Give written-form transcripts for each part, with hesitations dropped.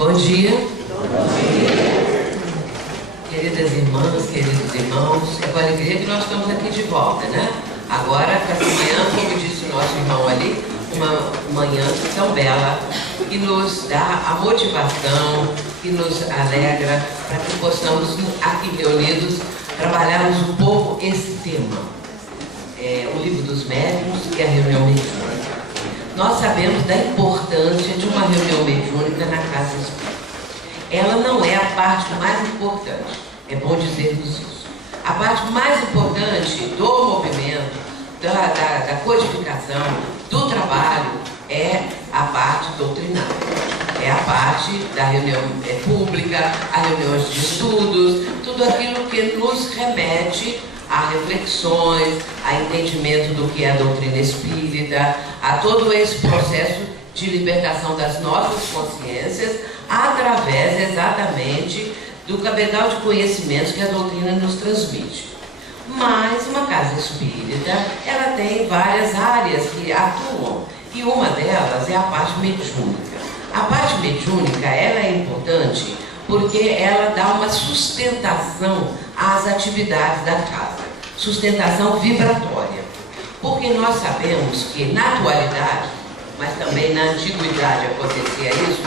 Bom dia. Queridas irmãs, queridos irmãos, é com alegria que nós estamos aqui de volta, né? Agora, com essa manhã, como disse o nosso irmão ali, uma manhã tão bela, que nos dá a motivação, que nos alegra, para que possamos, aqui reunidos, trabalharmos um pouco esse tema. O Livro dos Médiuns e a reunião mediúnica. Nós sabemos da importância de uma reunião mediúnica na casa espírita. Ela não é a parte mais importante, é bom dizermos isso. A parte mais importante do movimento, da codificação, do trabalho, é a parte doutrinária. É a parte da reunião pública, as reuniões de estudos, tudo aquilo que nos remete a reflexões, a entendimento do que é a doutrina espírita, a todo esse processo de libertação das nossas consciências, através exatamente do cabedal de conhecimentos que a doutrina nos transmite. Mas uma casa espírita, ela tem várias áreas que atuam, e uma delas é a parte mediúnica. A parte mediúnica, ela é importante porque ela dá uma sustentação às atividades da casa, sustentação vibratória. Porque nós sabemos que na atualidade, mas também na antiguidade acontecia isso,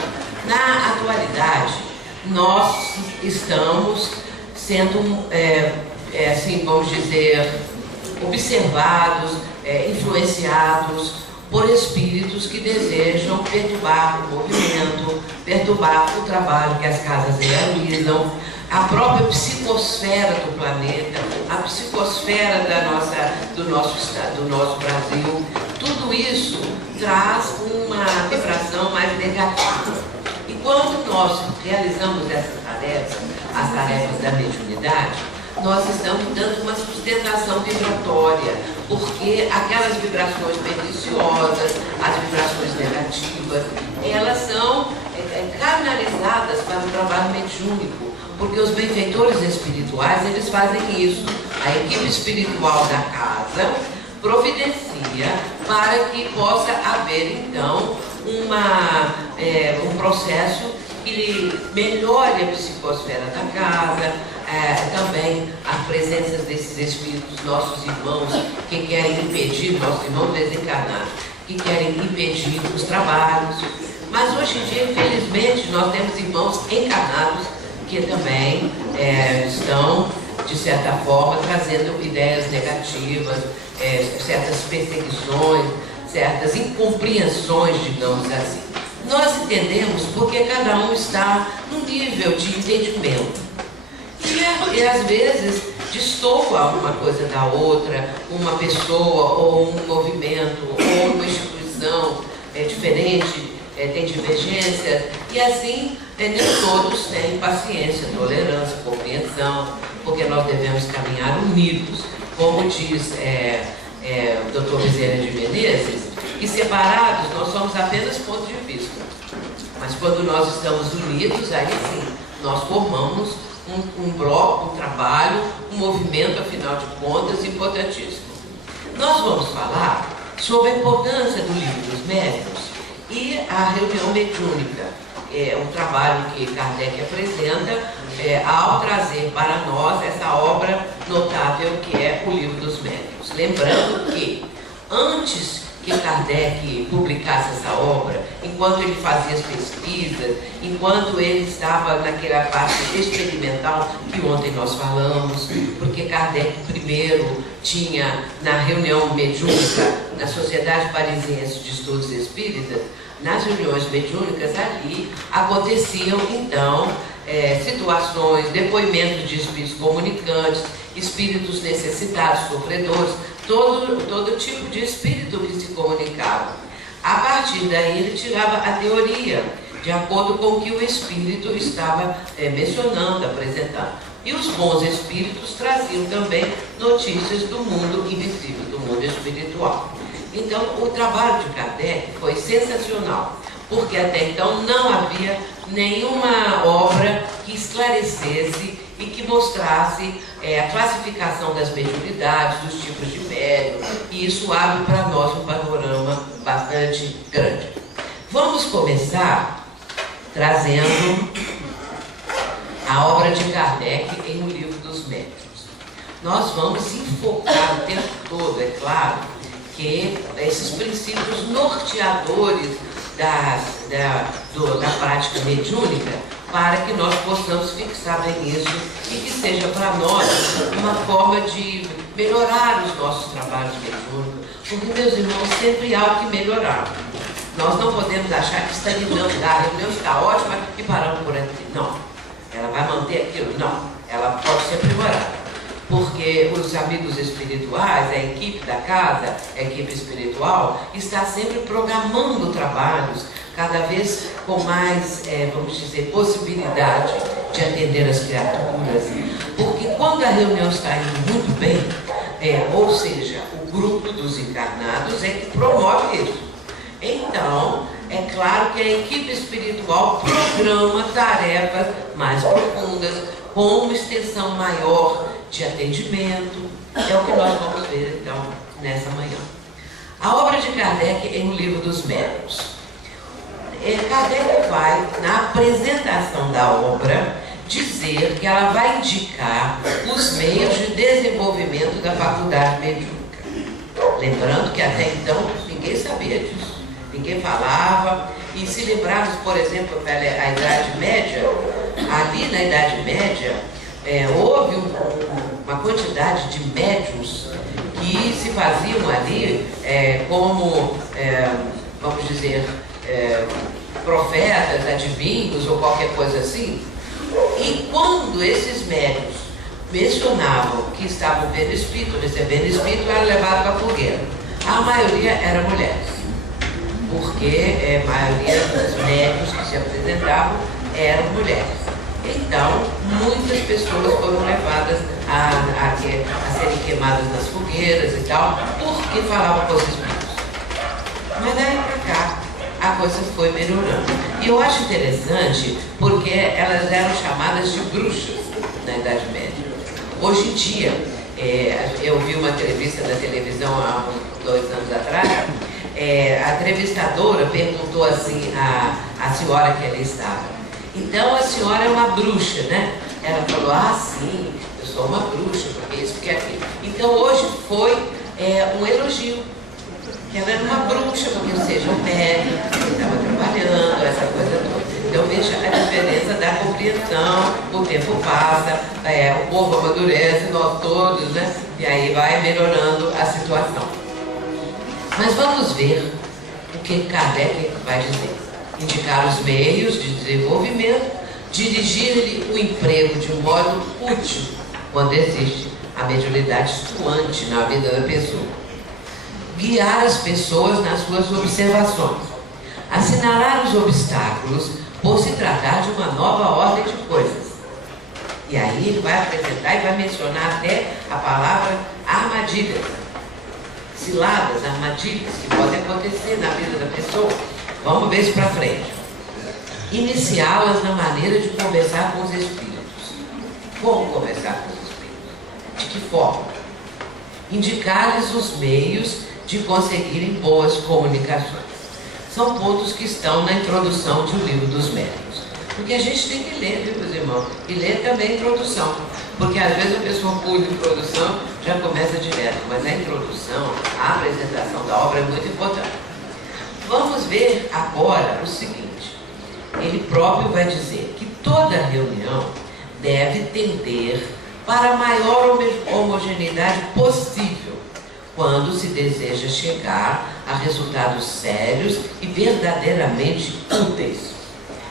na atualidade nós estamos sendo, assim vamos dizer, observados, influenciados por espíritos que desejam perturbar o movimento, perturbar o trabalho que as casas realizam, a própria psicosfera do planeta, a psicosfera do nosso Brasil. Tudo isso traz uma vibração mais negativa. E quando nós realizamos essas tarefas, as tarefas da mediunidade, nós estamos dando uma sustentação vibratória, porque aquelas vibrações perniciosas, as vibrações negativas, elas são canalizadas para o trabalho mediúnico, porque os benfeitores espirituais, eles fazem isso. A equipe espiritual da casa providencia para que possa haver, então, um processo que melhore a psicosfera da casa, também as presenças desses espíritos, nossos irmãos, que querem impedir, nossos irmãos desencarnados, que querem impedir os trabalhos. Mas hoje em dia, infelizmente, nós temos irmãos encarnados que também estão, de certa forma, trazendo ideias negativas, certas perseguições, certas incompreensões, digamos assim. Nós entendemos porque cada um está num nível de entendimento. E às vezes destoa uma coisa da outra, uma pessoa ou um movimento ou uma instituição diferente, tem divergência, e assim nem todos têm paciência, tolerância, compreensão, porque nós devemos caminhar unidos, como diz o Dr. Bezerra de Menezes, e separados nós somos apenas ponto de vista. Mas quando nós estamos unidos, aí sim, nós formamos um bloco, um trabalho, um movimento, afinal de contas, importantíssimo. Nós vamos falar sobre a importância do Livro dos Médiuns e a reunião mediúnica, um trabalho que Kardec apresenta ao trazer para nós essa obra notável que é o Livro dos Médiuns. Lembrando que antes que Kardec publicasse essa obra, enquanto ele fazia as pesquisas, enquanto ele estava naquela parte experimental que ontem nós falamos, porque Kardec primeiro tinha na reunião mediúnica, na Sociedade Parisiense de Estudos Espíritas, nas reuniões mediúnicas ali aconteciam então situações, depoimentos de espíritos comunicantes, espíritos necessitados, sofredores, todo tipo de espírito que se comunicava. A partir daí ele tirava a teoria, de acordo com o que o espírito estava mencionando, apresentando. E os bons espíritos traziam também notícias do mundo invisível, do mundo espiritual. Então, o trabalho de Kardec foi sensacional, porque até então não havia nenhuma obra que esclarecesse e que mostrasse a classificação das mediunidades, dos tipos de médium, e isso abre para nós um panorama bastante grande. Vamos começar trazendo a obra de Kardec em O Livro dos Médiuns. Nós vamos enfocar o tempo todo, é claro, que esses princípios norteadores da prática mediúnica, para que nós possamos fixar bem isso e que seja para nós uma forma de melhorar os nossos trabalhos mediúnicos, porque, meus irmãos, sempre há o que melhorar. Nós não podemos achar que estagnamos, a reunião está ótima e paramos por aqui. Não, ela vai manter aquilo? Não, ela pode ser aprimorada. Porque os amigos espirituais, a equipe da casa, a equipe espiritual, está sempre programando trabalhos, cada vez com mais, vamos dizer, possibilidade de atender as criaturas. Porque quando a reunião está indo muito bem, ou seja, o grupo dos encarnados é que promove isso. Então, é claro que a equipe espiritual programa tarefas mais profundas, com uma extensão maior de atendimento. É o que nós vamos ver, então, nessa manhã. A obra de Kardec em O Livro dos Médiuns. Kardec vai, na apresentação da obra, dizer que ela vai indicar os meios de desenvolvimento da faculdade mediúnica. Lembrando que até então ninguém sabia disso. Ninguém falava. E se lembrarmos, por exemplo, a Idade Média, ali na Idade Média, houve uma quantidade de médiuns que se faziam ali como, vamos dizer, profetas, adivinhos ou qualquer coisa assim. E quando esses médiuns mencionavam que estavam vendo espírito, recebendo espírito, era levado para a fogueira. A maioria eram mulheres, porque a maioria dos médiuns que se apresentavam eram mulheres. Então, muitas pessoas foram levadas a serem queimadas nas fogueiras e tal, porque falavam com os espíritos. Mas daí para cá, a coisa foi melhorando. E eu acho interessante, porque elas eram chamadas de bruxas na Idade Média. Hoje em dia, eu vi uma entrevista da televisão há uns 2 anos atrás, a entrevistadora perguntou assim à senhora que ali estava: então a senhora é uma bruxa, né? Ela falou: ah, sim, eu sou uma bruxa, porque isso, porque aquilo. Então hoje foi um elogio, que ela era uma bruxa, porque seja um médico, que estava trabalhando, essa coisa toda. Então veja a diferença da compreensão, o tempo passa, o povo amadurece, nós todos, né? E aí vai melhorando a situação. Mas vamos ver o que Kardec vai dizer. Indicar os meios de desenvolvimento, dirigir-lhe o emprego de um modo útil, quando existe a mediunidade atuante na vida da pessoa. Guiar as pessoas nas suas observações. Assinalar os obstáculos, por se tratar de uma nova ordem de coisas. E aí ele vai apresentar e vai mencionar até a palavra armadilhas. Ciladas, armadilhas que podem acontecer na vida da pessoa. Vamos ver isso para frente. Iniciá-las na maneira de conversar com os espíritos. Como conversar com os espíritos? De que forma? Indicar-lhes os meios de conseguirem boas comunicações. São pontos que estão na introdução de O Livro dos Médiuns. Porque a gente tem que ler, viu, meus irmãos? E ler também a introdução. Porque às vezes a pessoa pula a introdução, já começa direto. Mas a introdução, a apresentação da obra é muito importante. Vamos ver agora o seguinte. Ele próprio vai dizer que toda reunião deve tender para a maior homogeneidade possível, quando se deseja chegar a resultados sérios e verdadeiramente úteis.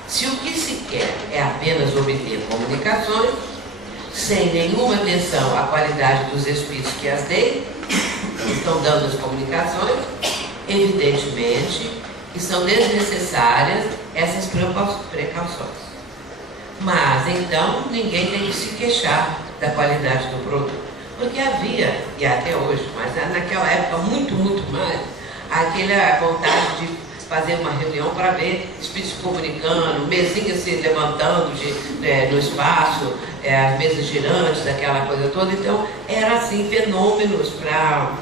Se o que se quer é apenas obter comunicações, sem nenhuma atenção à qualidade dos espíritos que as deem, estão dando as comunicações, evidentemente que são desnecessárias essas precauções. Mas então ninguém tem que se queixar da qualidade do produto. Porque havia, e até hoje, mas naquela época muito, muito mais, aquela vontade de fazer uma reunião para ver espíritos se comunicando, mesinhas se levantando no espaço, as mesas girantes, aquela coisa toda. Então, era assim, fenômenos para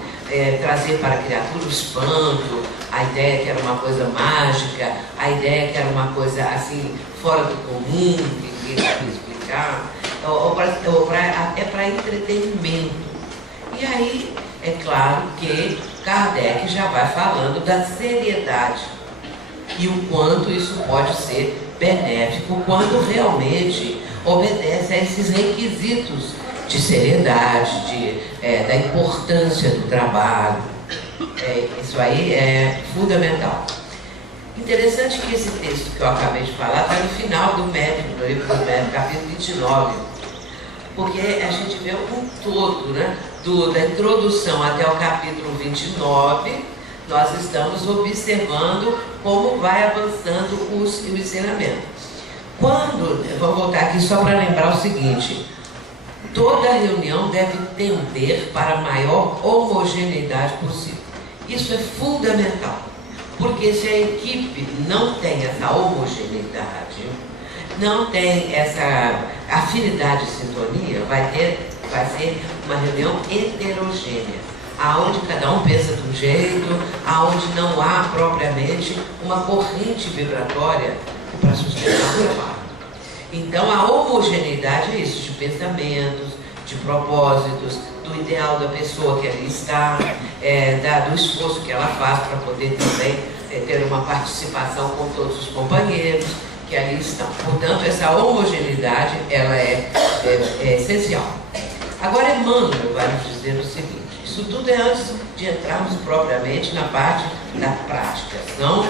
trazer para a criatura o espanto, a ideia que era uma coisa mágica, a ideia que era uma coisa assim, fora do comum, que ninguém sabia explicar, é para entretenimento. E aí, é claro que Kardec já vai falando da seriedade e o quanto isso pode ser benéfico quando realmente obedece a esses requisitos de seriedade, da importância do trabalho. Isso aí é fundamental. Interessante que esse texto que eu acabei de falar está no final do Médico, do livro do Médico, capítulo 29, porque a gente vê um todo, né? Da introdução até o capítulo 29, nós estamos observando como vai avançando o ensinamento. Vou voltar aqui só para lembrar o seguinte: toda reunião deve tender para a maior homogeneidade possível. Isso é fundamental, porque se a equipe não tem essa homogeneidade, não tem essa afinidade e sintonia, vai ser uma reunião heterogênea, aonde cada um pensa de um jeito, aonde não há propriamente uma corrente vibratória para sustentar o trabalho. Então a homogeneidade é isso, de pensamentos, de propósitos, do ideal da pessoa que ali está, do esforço que ela faz para poder também ter uma participação com todos os companheiros que ali estão. Portanto, essa homogeneidade ela é essencial. Agora, Emmanuel vai nos dizer o seguinte: isso tudo é antes de entrarmos propriamente na parte da prática. São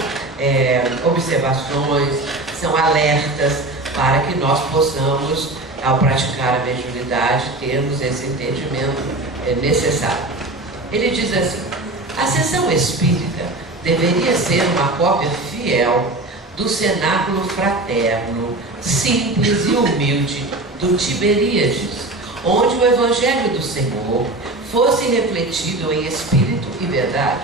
observações, são alertas para que nós possamos, ao praticar a mediunidade, termos esse entendimento necessário. Ele diz assim: a sessão espírita deveria ser uma cópia fiel do cenáculo fraterno, simples e humilde do Tiberíades, onde o Evangelho do Senhor fosse refletido em espírito e verdade,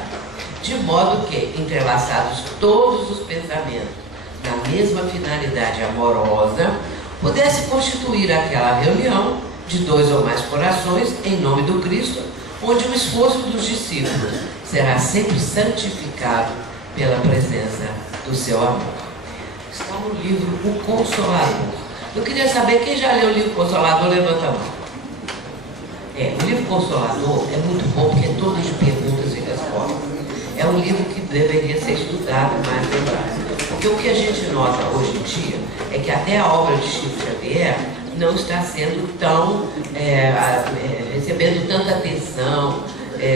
de modo que, entrelaçados todos os pensamentos na mesma finalidade amorosa, pudesse constituir aquela reunião de 2 ou mais corações em nome do Cristo, onde o esforço dos discípulos será sempre santificado pela presença do seu amor. Está no livro O Consolador. Eu queria saber, quem já leu o livro Consolador, levanta a mão. O livro Consolador é muito bom porque é todo de perguntas e respostas. É um livro que deveria ser estudado mais lembrado. Porque o que a gente nota hoje em dia é que até a obra de Chico Xavier não está sendo tão, recebendo tanta atenção,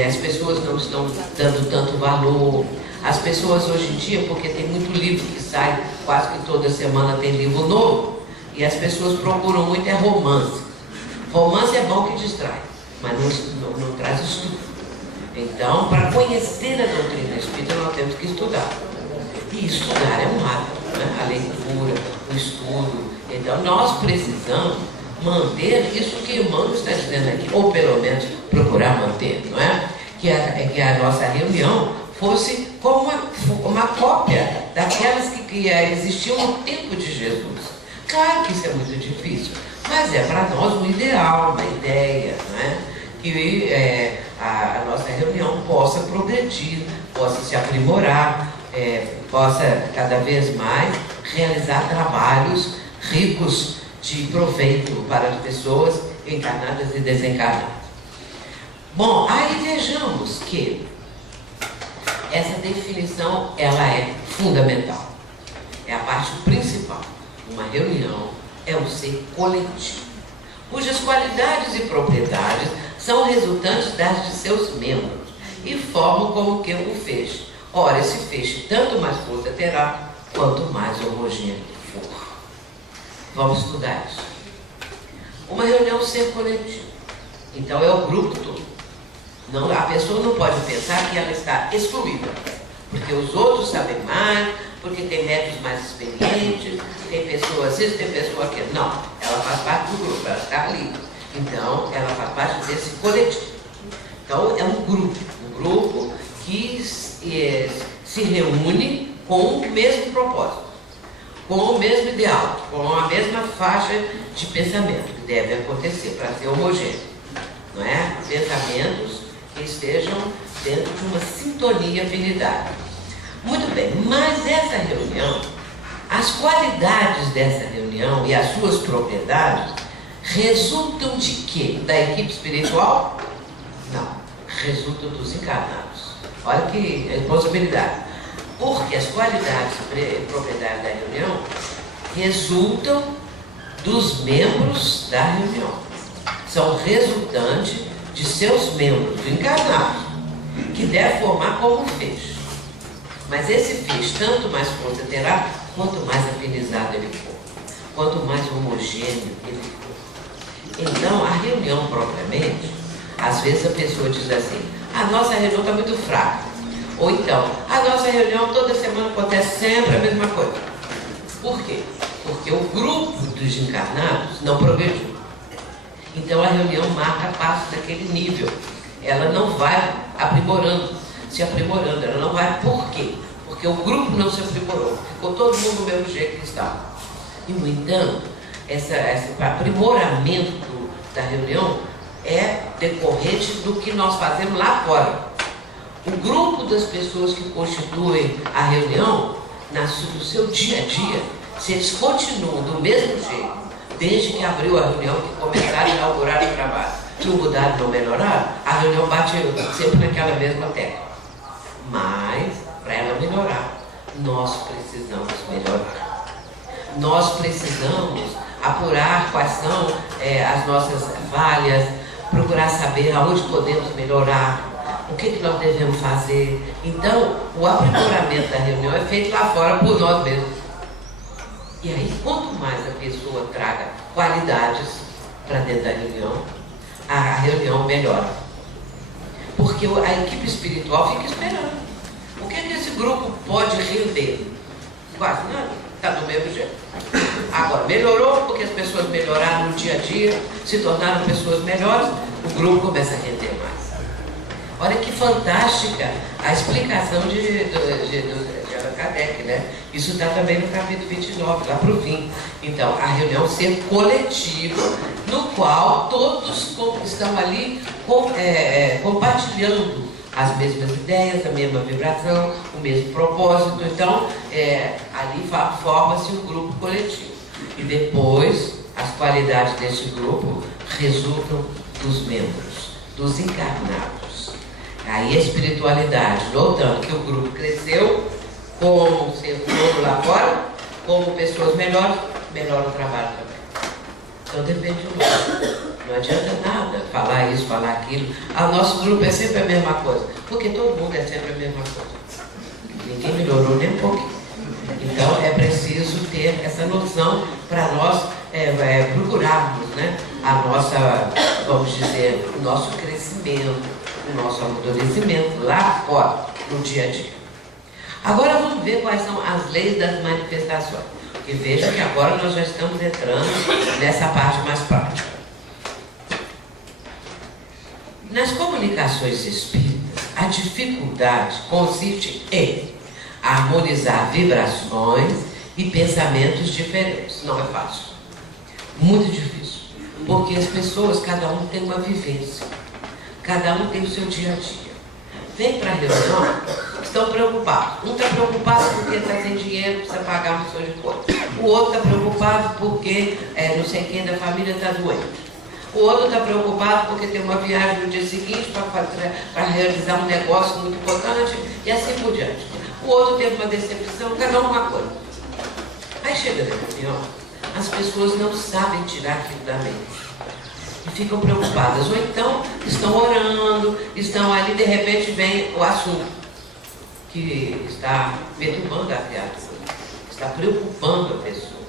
as pessoas não estão dando tanto valor. As pessoas hoje em dia, porque tem muito livro que sai, quase que toda semana tem livro novo, e as pessoas procuram muito romance. Romance é bom que distrai, mas não traz estudo. Então, para conhecer a doutrina espírita, nós temos que estudar. E estudar é um hábito, né? A leitura, o estudo. Então, nós precisamos manter isso que o Emmanuel está dizendo aqui, ou pelo menos procurar manter, não é? Que a nossa reunião fosse como uma cópia daquelas que existiam no tempo de Jesus. Claro que isso é muito difícil, mas é para nós um ideal, uma ideia, né? Que a nossa reunião possa progredir, possa se aprimorar, possa cada vez mais realizar trabalhos ricos de proveito para as pessoas encarnadas e desencarnadas. Bom, aí vejamos que essa definição ela é fundamental, é a parte principal. Uma reunião é um ser coletivo, cujas qualidades e propriedades são resultantes das de seus membros e formam como que um feixe. Ora, esse feixe tanto mais força terá, quanto mais homogêneo for. Vamos estudar isso. Uma reunião é um ser coletivo. Então é o grupo todo. Não, a pessoa não pode pensar que ela está excluída, porque os outros sabem mais, porque tem médicos mais experientes, tem pessoas isso, tem pessoa aquilo. Não, ela faz parte do grupo, ela está ali. Então, ela faz parte desse coletivo. Então, é um grupo que se reúne com o mesmo propósito, com o mesmo ideal, com a mesma faixa de pensamento que deve acontecer para ser homogêneo. Não é? Pensamentos que estejam dentro de uma sintonia, afinidade. Muito bem, mas essa reunião, as qualidades dessa reunião e as suas propriedades resultam de quê? Da equipe espiritual? Não, resultam dos encarnados. Olha que responsabilidade. Porque as qualidades e propriedades da reunião resultam dos membros da reunião. São resultantes de seus membros encarnados, que deve formar como um feixe. Mas esse feixe, tanto mais força terá, quanto mais afinizado ele for, quanto mais homogêneo ele for. Então, a reunião propriamente, às vezes a pessoa diz assim: a nossa reunião está muito fraca. Ou então, a nossa reunião toda semana acontece sempre a mesma coisa. Por quê? Porque o grupo dos encarnados não progrediu. Então a reunião marca passo naquele nível. Ela não vai se aprimorando. Ela não vai. Por quê? Porque o grupo não se aprimorou. Ficou todo mundo do mesmo jeito que estava. E, no entanto, esse aprimoramento da reunião é decorrente do que nós fazemos lá fora. O grupo das pessoas que constituem a reunião, no seu dia a dia, se eles continuam do mesmo jeito, desde que abriu a reunião, que começaram a inaugurar o trabalho, não mudaram, não melhoraram, a reunião bate sempre naquela mesma tecla. Mas, para ela melhorar, nós precisamos melhorar. Nós precisamos apurar quais são as nossas falhas, procurar saber aonde podemos melhorar, o que nós devemos fazer. Então, o aprimoramento da reunião é feito lá fora por nós mesmos. E aí, quanto mais a pessoa traga qualidades para dentro da reunião, a reunião melhora. Porque a equipe espiritual fica esperando. O que esse grupo pode render? Quase nada. Está do mesmo jeito. Agora, melhorou porque as pessoas melhoraram no dia a dia, se tornaram pessoas melhores, o grupo começa a render mais. Olha que fantástica a explicação de Allan Kardec, né? Isso está também no capítulo 29, lá para o fim. Então, a reunião ser coletiva, no qual todos estão ali compartilhando as mesmas ideias, a mesma vibração, o mesmo propósito. Então, ali forma-se um grupo coletivo. E depois, as qualidades desse grupo resultam dos membros, dos encarnados. Aí a espiritualidade, notando que o grupo cresceu, como ser todo lá fora, como pessoas melhores, melhora o trabalho também. Então depende de nós. Não adianta nada falar isso, falar aquilo. O nosso grupo é sempre a mesma coisa, porque todo mundo é sempre a mesma coisa. Ninguém melhorou nem um pouquinho. Então é preciso ter essa noção para nós procurarmos, né, a nossa, vamos dizer, o nosso crescimento, o nosso amadurecimento lá fora, no dia a dia. Agora vamos ver quais são as leis das manifestações. Porque veja que agora nós já estamos entrando nessa parte mais prática. Nas comunicações espíritas, a dificuldade consiste em harmonizar vibrações e pensamentos diferentes. Não é fácil. Muito difícil. Porque as pessoas, cada um tem uma vivência. Cada um tem o seu dia a dia. Vem para a reunião, estão preocupados. Um está preocupado porque está sem dinheiro, precisa pagar uma pessoa de coisa. O outro está preocupado porque não sei quem da família está doente. O outro está preocupado porque tem uma viagem no dia seguinte para realizar um negócio muito importante e assim por diante. O outro teve uma decepção, cada um uma coisa. Aí chega na reunião, as pessoas não sabem tirar aquilo da mente. E ficam preocupadas, ou então estão orando, estão ali, de repente vem o assunto que está perturbando a criatura, está preocupando a pessoa.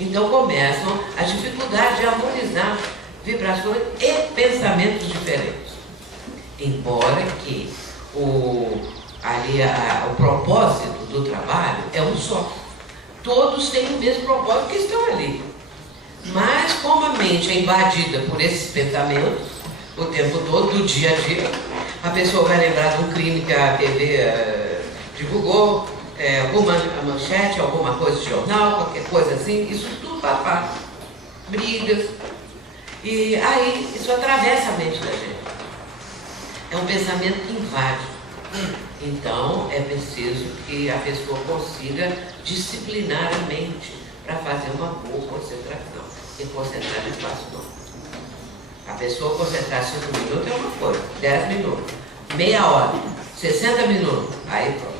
Então começam a dificuldade de harmonizar vibrações e pensamentos diferentes. Embora que o propósito do trabalho é um só. Todos têm o mesmo propósito que estão ali. Mas como a mente é invadida por esses pensamentos o tempo todo, do dia a dia, a pessoa vai lembrar de um crime que a TV divulgou, alguma manchete, alguma coisa de jornal, qualquer coisa assim, isso tudo faz parte. Brigas. E aí isso atravessa a mente da gente. É um pensamento que invade. Então, é preciso que a pessoa consiga disciplinar a mente para fazer uma boa concentração. E concentrar é fácil não. A pessoa concentrar 5 minutos é uma coisa, 10 minutos, meia hora, 60 minutos, aí pronto.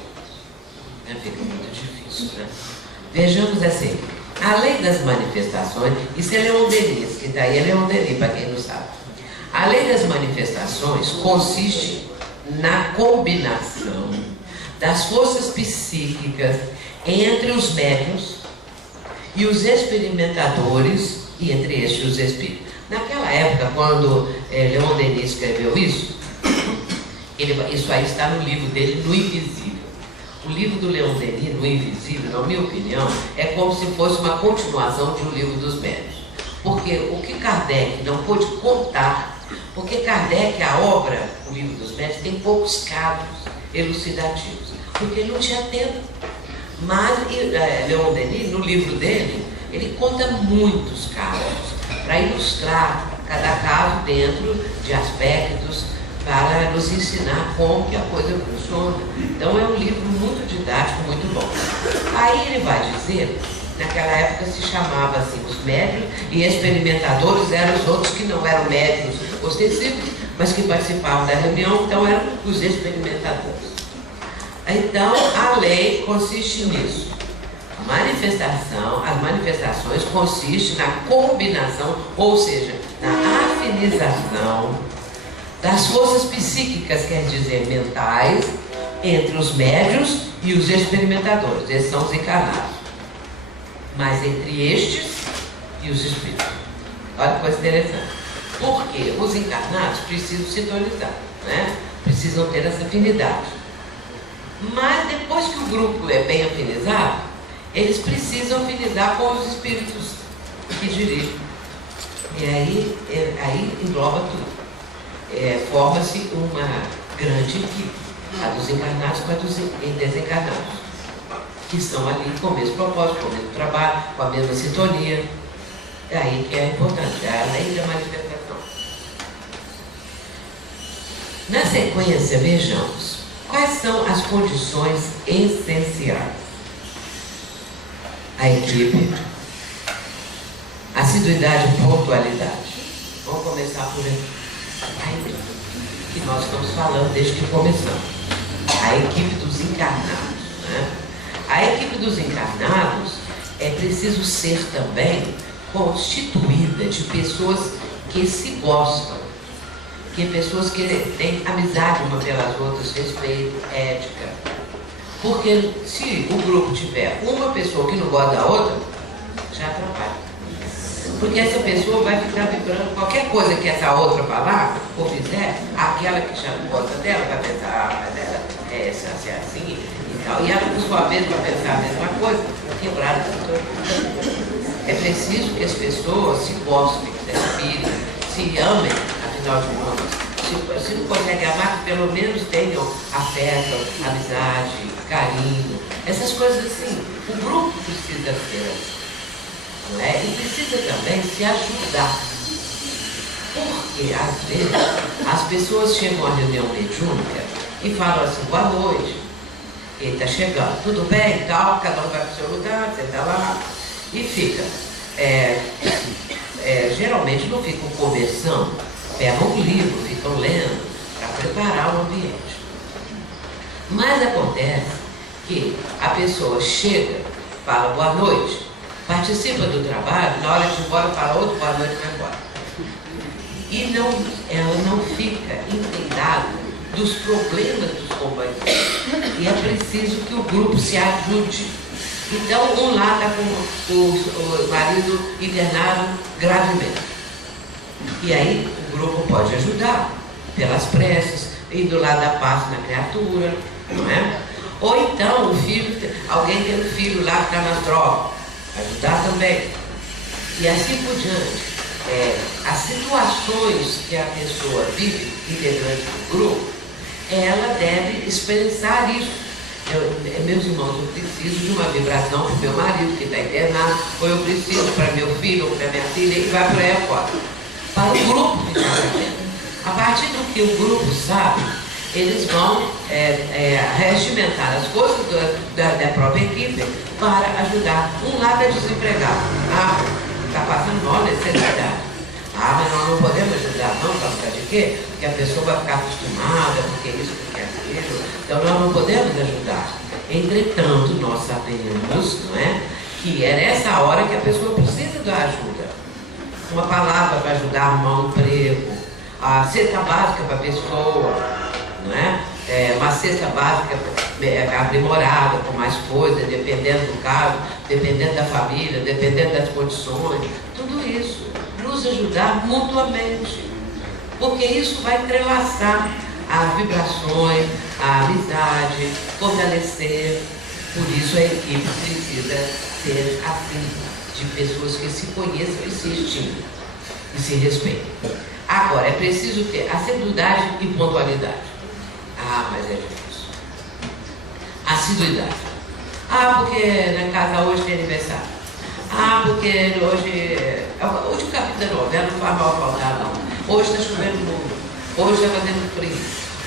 Fica muito difícil, né? Vejamos assim, a lei das manifestações, isso é Leon Denis, que daí é Leon Denis, para quem não sabe. A lei das manifestações consiste na combinação das forças psíquicas entre os médiuns e os experimentadores, e entre estes os espíritos. Naquela época, quando Leon Denis escreveu isso, isso aí está no livro dele, No Invisível. O livro do Leon Denis, No Invisível, na minha opinião, é como se fosse uma continuação de Um Livro dos Médiuns. Porque o que Kardec não pôde contar, porque Kardec, a obra, O Livro dos Médiuns, tem poucos casos elucidativos, porque ele não tinha tempo. Mas Leon Denis, no livro dele, ele conta muitos casos, para ilustrar cada caso dentro de aspectos, para nos ensinar como que a coisa funciona. Então é um livro muito didático, muito bom. Aí ele vai dizer, naquela época se chamava assim, os médiuns, e experimentadores eram os outros que não eram médiuns ostensivos, mas que participavam da reunião, então eram os experimentadores. Então a lei consiste nisso. As manifestações consistem na combinação, ou seja, na afinização das forças psíquicas, quer dizer, mentais, entre os médiuns e os experimentadores. Esses são os encarnados. Mas entre estes e os espíritos. Olha que coisa interessante. Porque os encarnados precisam sintonizar, né? Precisam ter essa afinidade. Mas depois que o grupo é bem afinizado, eles precisam afinizar com os espíritos que dirigem. E aí engloba tudo. Forma-se uma grande equipe, a dos encarnados com a dos desencarnados, que estão ali com o mesmo propósito, com o mesmo trabalho, com a mesma sintonia. É aí que é importante, é a lei da manifestação. Na sequência, vejamos quais são as condições essenciais. A equipe, assiduidade e pontualidade. Vamos começar por aqui. A equipe que nós estamos falando desde que começamos. A equipe dos encarnados, né? A equipe dos encarnados é preciso ser também constituída de pessoas que se gostam, que pessoas que têm amizade uma pelas outras, respeito, ética. Porque se o grupo tiver uma pessoa que não gosta da outra, já atrapalha. Porque essa pessoa vai ficar vibrando qualquer coisa que essa outra falar ou fizer, aquela que já não gosta dela vai pensar, mas ela é assim e tal. E ela, por sua vez, vai pensar a mesma coisa, quebrada. É preciso que as pessoas se gostem, se respirem, se amem, afinal de contas. Se não conseguem amar, que pelo menos tenham afeto, amizade, carinho, essas coisas assim. O grupo precisa ser assim. Não é? E precisa também se ajudar. Porque, às vezes, as pessoas chegam à reunião mediúnica e falam assim, boa noite, ele está chegando, tudo bem e tal, cada um vai para o seu lugar, você está lá, e fica. Geralmente não ficam conversando, pegam um livro, ficam lendo, para preparar o ambiente. Mas acontece que a pessoa chega, fala boa noite, participa do trabalho, na hora de ir embora fala outro boa noite e vai embora. E ela não fica inteirada dos problemas dos companheiros. E é preciso que o grupo se ajude. Então, um lá está com o marido internado gravemente. E aí o grupo pode ajudar pelas preces, indo lá dar passo na criatura, não é? Ou então alguém tem um filho lá que está nas drogas, ajudar também. E assim por diante. As situações que a pessoa vive, integrante do grupo, ela deve expressar isso. Meus irmãos, eu preciso de uma vibração para o meu marido que está internado, ou eu preciso para meu filho, ou para minha filha, e vai por aí afora. Para o grupo ficar sabendo. A partir do que o grupo sabe, eles vão regimentar as forças da própria equipe para ajudar. Um lado é desempregado. Ah, está passando mal necessidade. Ah, mas nós não podemos ajudar, não, para ficar de quê? Porque a pessoa vai ficar acostumada, porque isso, porque aquilo. Então nós não podemos ajudar. Entretanto, nós sabemos, não é, que é nessa hora que a pessoa precisa da ajuda. Uma palavra para ajudar a arrumar um emprego, a cesta básica para a pessoa, não é? Uma cesta básica aprimorada, com mais coisas, dependendo do caso, dependendo da família, dependendo das condições, tudo isso. Nos ajudar mutuamente, porque isso vai entrelaçar as vibrações, a amizade, fortalecer. Por isso a equipe precisa ser assim, de pessoas que se conheçam e se estimam e se respeitem. Agora, é preciso ter assiduidade e pontualidade. Ah, mas é difícil. Assiduidade. Ah, porque na casa hoje tem aniversário. Ah, porque hoje o capítulo da novela não faz mal faltar, não. Hoje está chovendo muito. Hoje está fazendo frio.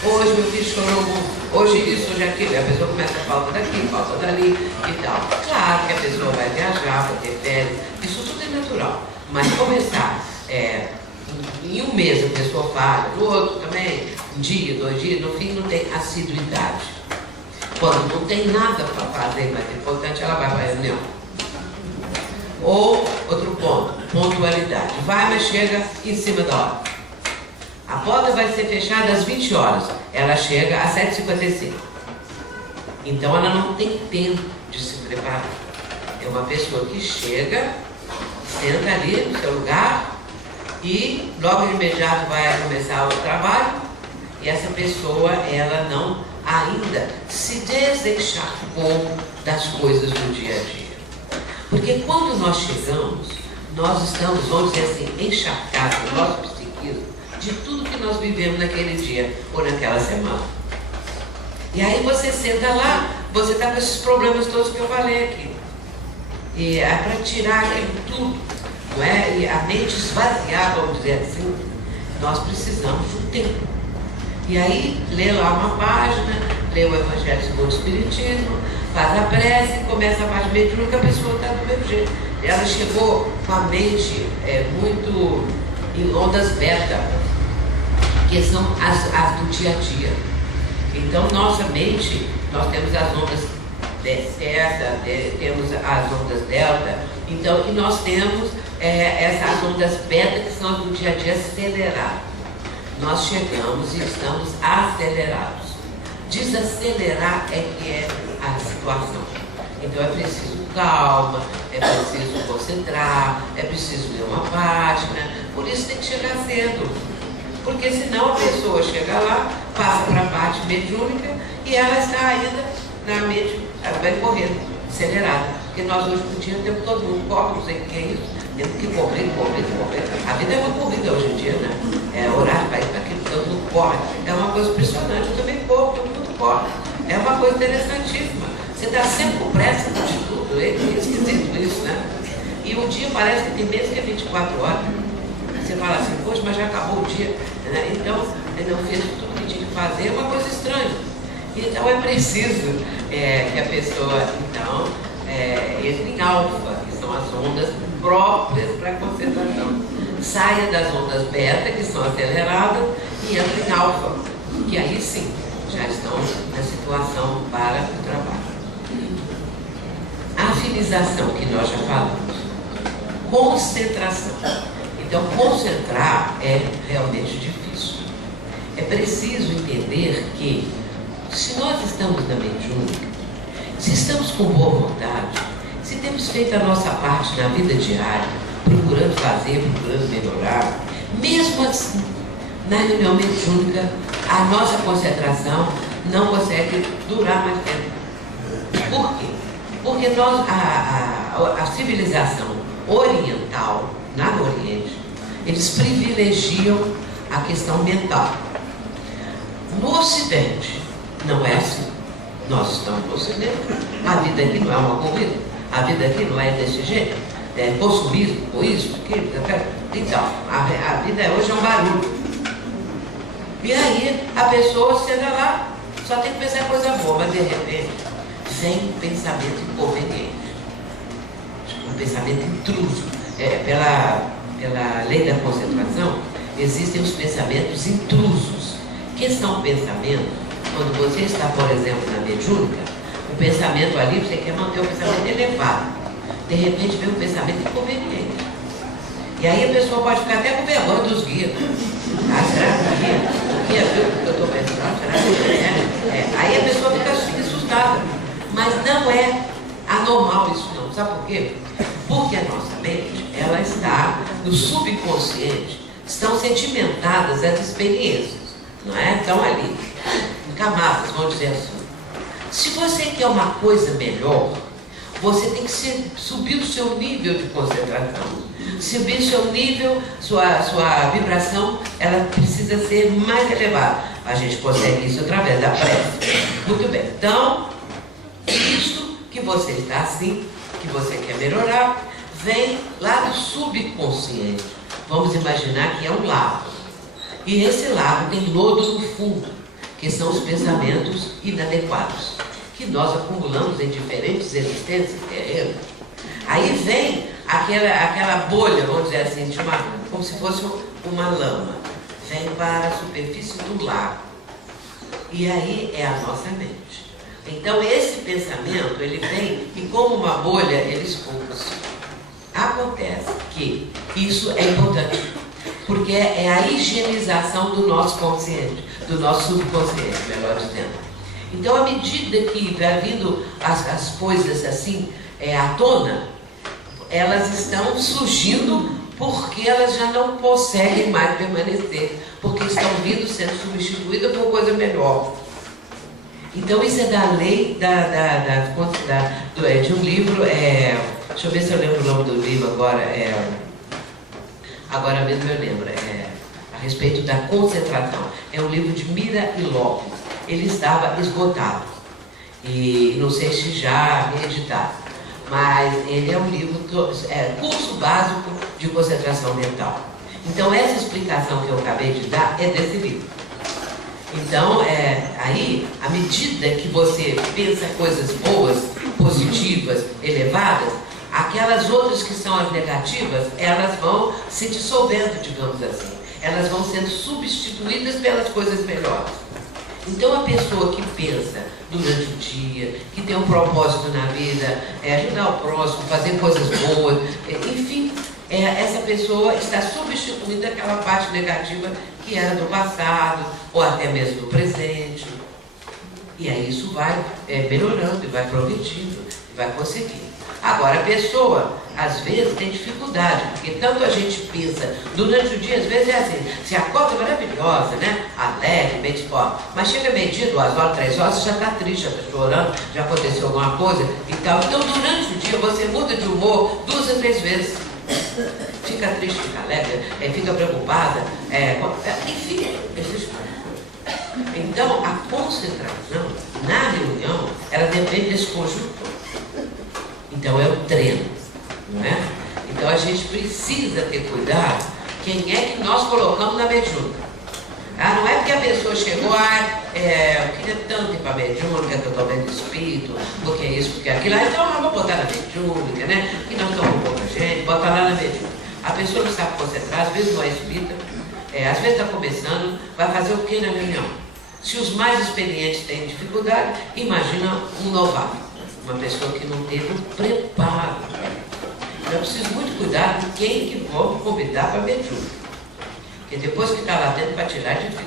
Hoje meu filho chorou muito. Hoje isso, hoje aquilo. E a pessoa começa a falta daqui, falta dali e tal. Claro que a pessoa vai viajar, vai ter férias. Isso tudo é natural. Mas começar em um mês a pessoa falha, no outro também, um dia, 2 dias, no fim não tem assiduidade. Quando não tem nada para fazer, mas é importante, ela vai para a reunião. Ou, outro ponto, pontualidade. Vai, mas chega em cima da hora. A porta vai ser fechada às 20 horas. Ela chega às 7h55. Então ela não tem tempo de se preparar. É uma pessoa que chega, senta ali no seu lugar e logo de imediato vai começar o trabalho. E essa pessoa, ela não ainda se desenchafou das coisas do dia a dia. Porque quando nós chegamos, nós estamos, vamos dizer assim, encharcados no nosso psiquismo de tudo que nós vivemos naquele dia ou naquela semana. E aí você senta lá, você está com esses problemas todos que eu falei aqui. E é para tirar aquilo tudo, não é? E a mente esvaziar, vamos dizer assim, nós precisamos de um tempo. E aí, lê lá uma página, lê o Evangelho segundo o Espiritismo, faz a prece, começa a parte mediúnica, a pessoa está do mesmo jeito. Ela chegou com a mente muito em ondas beta, que são as do dia a dia. Então, nossa mente, nós temos as ondas certa, temos as ondas delta, então, e nós temos essas ondas beta, que são as do dia a dia aceleradas. Nós chegamos e estamos acelerados. Desacelerar é que é a situação. Então é preciso calma, é preciso concentrar, é preciso ler uma página. Por isso tem que chegar cedo. Porque senão a pessoa chega lá, passa para a parte mediúnica e ela está ainda na mente, ela vai correndo, acelerada. Porque nós hoje no dia temos todo mundo corre, não sei o que é isso. Temos que correr. A vida é uma corrida hoje em dia, né? É horário para isso, para aquilo, todo mundo corre. É uma coisa impressionante, eu também corro, todo mundo corre. É uma coisa interessantíssima. Você está sempre com pressa de tudo, é esquisito isso, né? E o dia parece que tem menos que 24 horas. Você fala assim, poxa, mas já acabou o dia, né? Então, ele não fez tudo que tinha que fazer, é uma coisa estranha. Então é preciso que a pessoa, então, entre em alfa, que são as ondas próprias para a concentração. Saia das ondas beta, que são aceleradas, e entre em alfa, que aí sim, já estão na situação para o trabalho. Afinização, que nós já falamos. Concentração. Então, concentrar é realmente difícil. É preciso entender que, se nós estamos na mediúnica, se estamos com boa vontade, se temos feito a nossa parte na vida diária, procurando fazer, procurando melhorar, mesmo assim, na reunião mediúnica, a nossa concentração não consegue durar mais tempo. Por quê? Porque a civilização oriental, lá no Oriente, eles privilegiam a questão mental. No Ocidente, não é assim. Nós estamos no Ocidente, a vida aqui não é uma corrida, a vida aqui não é desse jeito, é consumismo, isso, aquilo, então, a vida hoje é um barulho. E aí a pessoa chega lá, só tem que pensar em coisa boa, mas de repente vem um pensamento inconveniente, um pensamento intruso. Pela lei da concentração, existem os pensamentos intrusos. Que são pensamentos? Quando você está, por exemplo, na mediúnica, o pensamento ali, você quer manter o pensamento elevado. De repente vem um pensamento inconveniente. E aí a pessoa pode ficar até com vergonha dos guias. Ah, será que o guia viu o que eu estou pensando? Será que é? Aí a pessoa fica assustada. Mas não é anormal isso não. Sabe por quê? Porque a nossa mente, ela está no subconsciente, estão sedimentadas as experiências, não é? Estão ali, em camadas, vamos dizer assim. Se você quer uma coisa melhor, você tem que subir o seu nível de concentração. Subir o seu nível, sua vibração, ela precisa ser mais elevada. A gente consegue isso através da prece. Muito bem, então, isso que você está assim, que você quer melhorar, vem lá do subconsciente. Vamos imaginar que é um lago. E esse lago tem lodo no fundo, que são os pensamentos inadequados, que nós acumulamos em diferentes existências terrenas. Aí vem aquela bolha, vamos dizer assim, como se fosse uma lama. Vem para a superfície do lago. E aí é a nossa mente. Então esse pensamento, ele vem e como uma bolha, ele expulsa. Acontece que isso é importante, porque é a higienização do nosso consciente, do nosso subconsciente, melhor dizendo. Então, à medida que vai vindo as coisas assim à tona, elas estão surgindo porque elas já não conseguem mais permanecer, porque estão vindo sendo substituídas por coisa melhor. Então, isso é da lei de um livro, deixa eu ver se eu lembro o nome do livro agora, agora mesmo eu lembro, a respeito da concentração. É um livro de Mira e Lopes. Ele estava esgotado, e não sei se já reeditado, mas ele é um livro, curso básico de concentração mental. Então, essa explicação que eu acabei de dar é desse livro. Então, aí, à medida que você pensa coisas boas, positivas, elevadas, aquelas outras que são as negativas, elas vão se dissolvendo, digamos assim. Elas vão sendo substituídas pelas coisas melhores. Então, a pessoa que pensa durante o dia, que tem um propósito na vida, ajudar o próximo, fazer coisas boas, enfim, essa pessoa está substituindo aquela parte negativa que era do passado, ou até mesmo do presente. E aí isso vai melhorando, e vai progredindo, e vai conseguindo. Agora, a pessoa, às vezes, tem dificuldade, porque tanto a gente pensa durante o dia, às vezes é assim, se acorda maravilhosa, né? Alegre, bem disposta, mas chega meio-dia, 2 horas, 3 horas, você já está triste, já está chorando, já aconteceu alguma coisa e tal. Então, durante o dia, você muda de humor 2 a 3 vezes. Fica triste, fica alegre, fica preocupada, enfim, então a concentração na reunião, ela depende desse conjunto. Então é um treino, não é? Então a gente precisa ter cuidado quem é que nós colocamos na mediúnica. Não é porque a pessoa chegou, eu queria tanto ir para a mediúnica, que eu estou vendo espírito, porque é isso, porque é aquilo. Então eu vou botar na mediúnica, né? Que nós estamos com pouca gente, bota lá na mediúnica. A pessoa não sabe concentrar, às vezes não é espírita, às vezes está começando, vai fazer o que na reunião? Se os mais experientes têm dificuldade, imagina um novato, uma pessoa que não teve um preparo. Então eu preciso muito cuidar com quem que vou convidar para a mediúnica. Porque depois que está lá dentro, para tirar é difícil.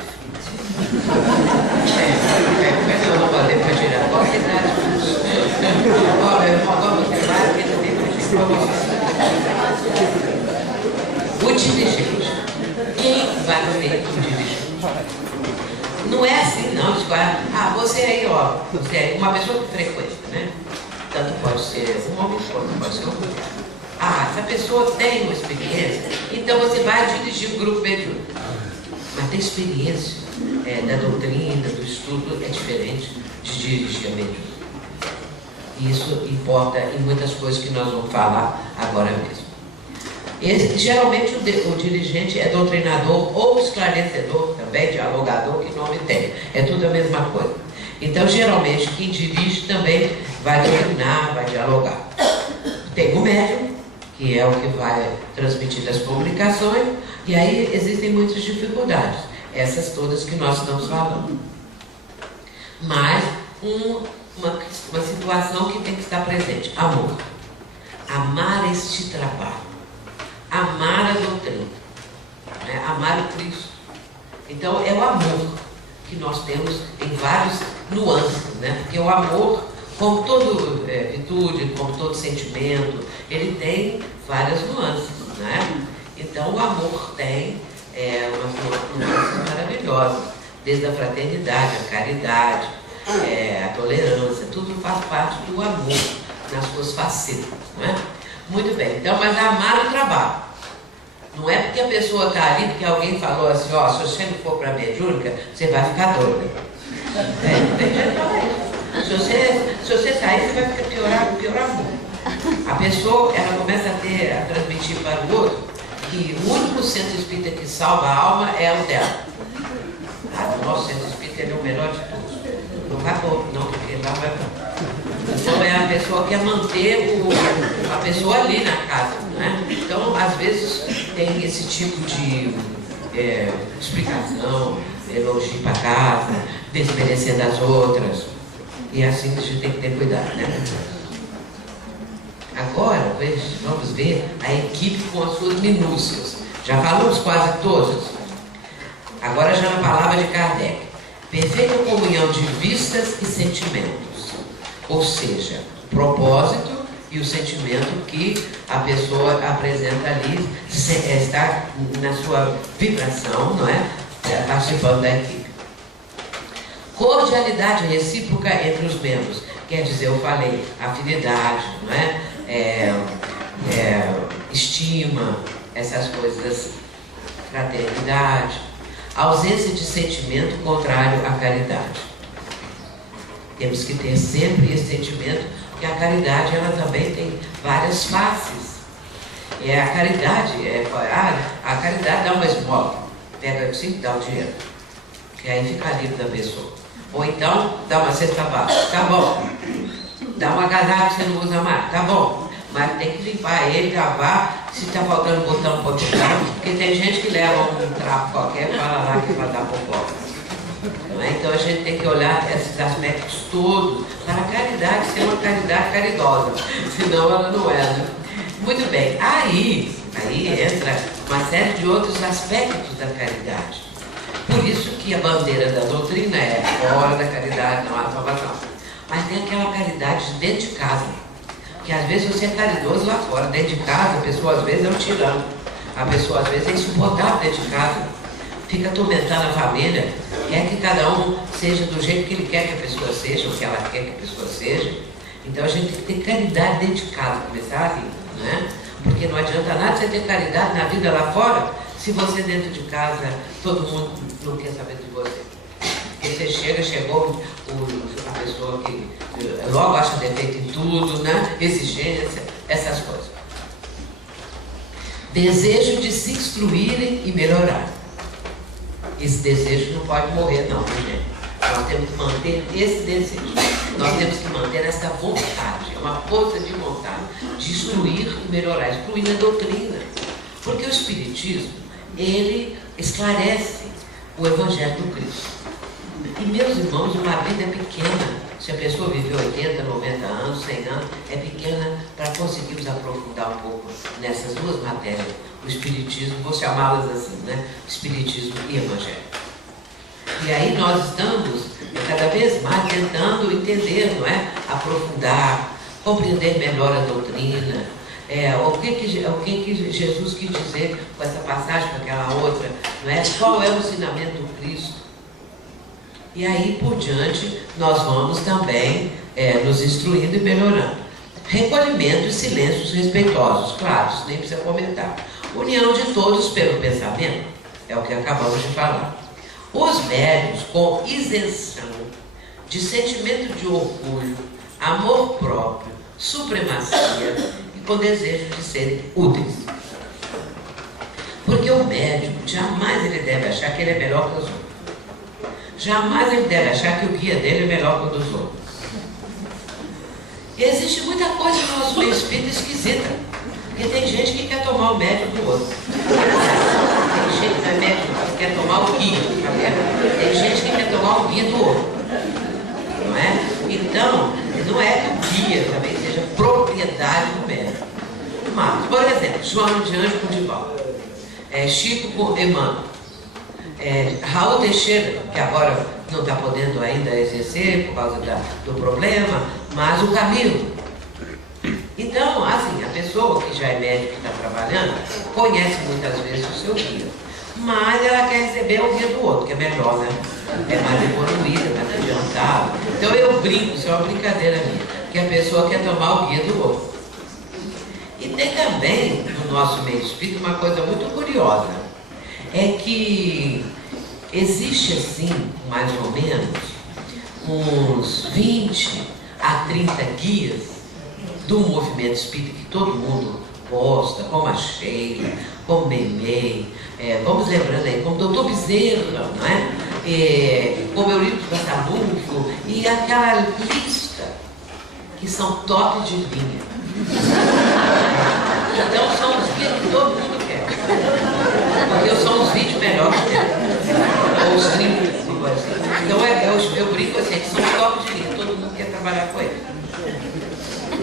Eu não vou ter para tirar. Qual que dá difícil? Agora você vai, porque não tem para tirar. O dirigente. Quem vai comer o dirigente? Não é assim, não. Você aí, você é uma pessoa que frequenta, né? Tanto pode ser um homem, quanto pode ser uma mulher. Essa pessoa tem uma experiência, então você vai dirigir o grupo mediúnico. Mas tem experiência da doutrina, do estudo, é diferente de dirigir a mediúnica. Isso importa em muitas coisas que nós vamos falar agora mesmo. Geralmente o dirigente é doutrinador ou esclarecedor também, dialogador, que nome tem. É tudo a mesma coisa. Então, geralmente, quem dirige também vai doutrinar, vai dialogar. Tem o médium, que é o que vai transmitir as comunicações, e aí existem muitas dificuldades, essas todas que nós estamos falando. Mas uma situação que tem que estar presente: amor. Amar este trabalho, amar a doutrina, né? Amar o Cristo. Então é o amor que nós temos em vários nuances, né? Porque o amor, como toda virtude, como todo sentimento, ele tem várias nuances, né? Então o amor tem umas nuances maravilhosas, desde a fraternidade, a caridade, a tolerância, tudo faz parte do amor nas suas facetas, não é? Muito bem, então, mas amar o trabalho. Não é porque a pessoa está ali, porque alguém falou assim, ó, se você não for para a mediúnica, você vai ficar doida. Tem gente que fala isso. Se você sair, você vai piorar muito. A pessoa, ela começa a transmitir para o outro que o único centro espírita que salva a alma é o dela. O nosso centro espírita ele é o melhor de todos. Não vai pôr, não, porque lá vai não. Então é a pessoa que quer manter a pessoa ali na casa, né? Então, às vezes, tem esse tipo de explicação, elogio para casa, desmerecer das outras. E assim a gente tem que ter cuidado, né? Agora, vamos ver a equipe com as suas minúcias. Já falamos quase todas. Agora já na palavra de Kardec. Perfeita comunhão de vistas e sentimentos. Ou seja, o propósito e o sentimento que a pessoa apresenta ali está na sua vibração, não é? Participando da equipe. Cordialidade recíproca entre os membros. Quer dizer, eu falei, afinidade, não é? Estima, essas coisas, fraternidade. Ausência de sentimento contrário à caridade. Temos que ter sempre esse sentimento, porque a caridade ela também tem várias faces. A caridade a caridade dá uma esmola, pega assim, dá o dinheiro, que aí fica livre da pessoa. Ou então dá uma cesta básica, tá bom. Dá uma agasalho que você não usa mais, tá bom. Mas tem que limpar ele, lavar, se está faltando botão para botar, porque tem gente que leva um trapo qualquer e fala lá que vai dar popó. Então a gente tem que olhar esses aspectos todos para a caridade ser uma caridade caridosa, senão ela não é, né? Muito bem, aí entra uma série de outros aspectos da caridade. Por isso que a bandeira da doutrina é fora da caridade, não há salvação. Mas tem aquela caridade de dentro de casa, que às vezes você é caridoso lá fora, dentro de casa a pessoa às vezes é um tirano, a pessoa às vezes é insuportável dentro de casa, fica atormentando a família, quer que cada um seja do jeito que ele quer que a pessoa seja, ou que ela quer que a pessoa seja. Então a gente tem que ter caridade dentro de casa, começar ali, né? Porque não adianta nada você ter caridade na vida lá fora, se você dentro de casa, todo mundo não quer saber de você. Porque você chegou a pessoa que logo acha defeito em tudo, né? Exigência, essas coisas. Desejo de se instruírem e melhorar. Esse desejo não pode morrer, não, gente. Nós temos que manter esse desejo. Nós temos que manter essa vontade, uma força de vontade de instruir e melhorar, instruir a doutrina. Porque o Espiritismo, ele esclarece o Evangelho do Cristo. E, meus irmãos, uma vida é pequena. Se a pessoa viveu 80, 90 anos, 100 anos, é pequena para conseguirmos aprofundar um pouco nessas duas matérias. O Espiritismo, vou chamá-las assim, né? Espiritismo e Evangelho. E aí nós estamos cada vez mais tentando entender, não é? Aprofundar, compreender melhor a doutrina. O que Jesus quis dizer com essa passagem, com aquela outra, não é? Qual é o ensinamento do Cristo? E aí por diante nós vamos também nos instruindo e melhorando. Recolhimento e silêncios respeitosos, claro, isso nem precisa comentar. União de todos pelo pensamento, é o que acabamos de falar. Os médiuns com isenção de sentimento de orgulho, amor próprio, supremacia e com desejo de serem úteis. Porque o médico, jamais ele deve achar que ele é melhor que os outros. Jamais ele deve achar que o guia dele é melhor que o dos outros. E existe muita coisa no nosso meio espírita esquisita. Porque tem gente que quer tomar o médico do outro. Tem gente que é médico que quer tomar o guia. Tem gente que quer tomar o guia do outro. Não é? Então, não é que o guia também seja propriedade do médico. Mas, por exemplo, João de Anjo com Divaldo, Chico com Emmanuel, Raul Teixeira, que agora não está podendo ainda exercer por causa do problema, mas o Camilo. Então, assim, a pessoa que já é médica e está trabalhando, conhece muitas vezes o seu guia, mas ela quer receber o guia do outro, que é melhor, né? É mais evoluída, mais adiantada. Então eu brinco, isso é uma brincadeira minha, que a pessoa quer tomar o guia do outro. E tem também, no nosso meio espírita, uma coisa muito curiosa, é que existe assim, mais ou menos, uns 20 a 30 guias do movimento espírita que todo mundo gosta, como a Sheila, como Memei, vamos lembrando aí, como Dr. Bezerra, não é? Como Eurípides Passanufo, e aquela lista que são top de linha. Então são os guias que todo mundo quer. Porque são os 20 melhores que tem. Ou os 30, assim. Então eu brinco assim, que são os top de linha, todo mundo quer trabalhar com eles.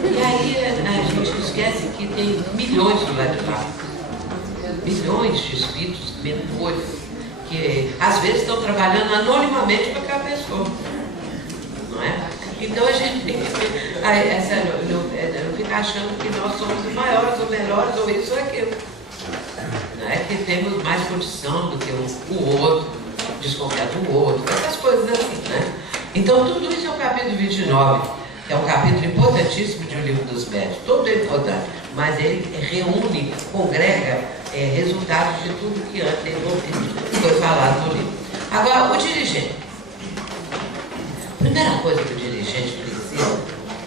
E aí a gente esquece que tem milhões do lado de lá. Milhões de espíritos, mentores, que às vezes estão trabalhando anonimamente com aquela pessoa. Não é? Então a gente tem que não ficar achando que nós somos os maiores, ou melhores, ou isso ou aquilo. Não é que temos mais condição do que o outro, desconfiar do outro, essas coisas assim, né? Então tudo isso é o capítulo 29, que é um capítulo importantíssimo de O Livro dos Médiuns. Todo é importante, mas ele reúne, congrega resultados de tudo que antes foi falado no livro. Agora, o dirigente. A primeira coisa que o dirigente precisa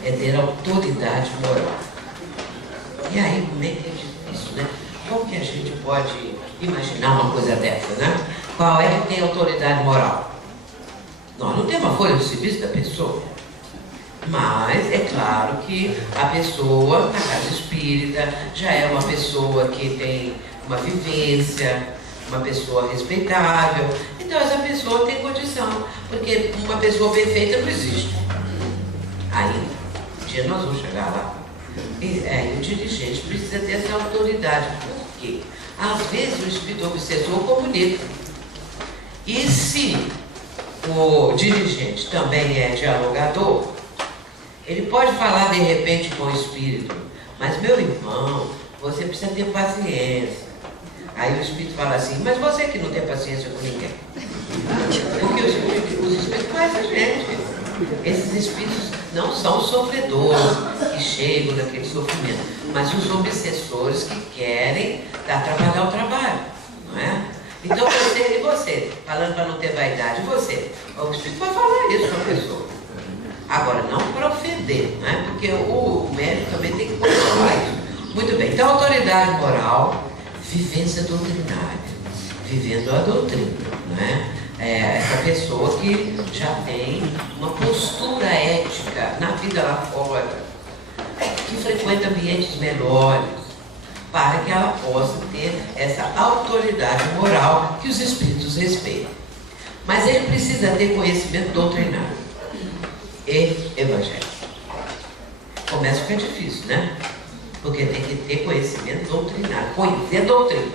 é ter autoridade moral. E aí, como é que é difícil, né? Como que a gente pode imaginar uma coisa dessa, né? Qual é que tem autoridade moral? Nós não temos a folha de serviço da pessoa. Mas é claro que a pessoa na casa espírita já é uma pessoa que tem uma vivência, uma pessoa respeitável. Então essa pessoa tem condição, porque uma pessoa perfeita não existe. Aí, um dia nós vamos chegar lá. E aí o dirigente precisa ter essa autoridade. Por quê? Às vezes o espírito obsessor comunica. E se o dirigente também é dialogador, ele pode falar de repente com o espírito, mas meu irmão, você precisa ter paciência. Aí o espírito fala assim, mas você que não tem paciência com ninguém. Porque os espíritos conhecem a gente. Esses espíritos não são sofredores que chegam naquele sofrimento, mas os obsessores que querem trabalhar o trabalho, não é? Então você, falando para não ter vaidade, o espírito vai falar isso para a pessoa. Agora, não para ofender, né? Porque o médico também tem que controlar isso. Muito bem, então autoridade moral, vivência doutrinária, vivendo a doutrina, né? Essa pessoa que já tem uma postura ética na vida lá fora, que frequenta ambientes melhores, para que ela possa ter essa autoridade moral que os espíritos respeitam. Mas ele precisa ter conhecimento doutrinário e evangélico. Começa a ficar difícil, né? Porque tem que ter conhecimento doutrinário, conhecer a doutrina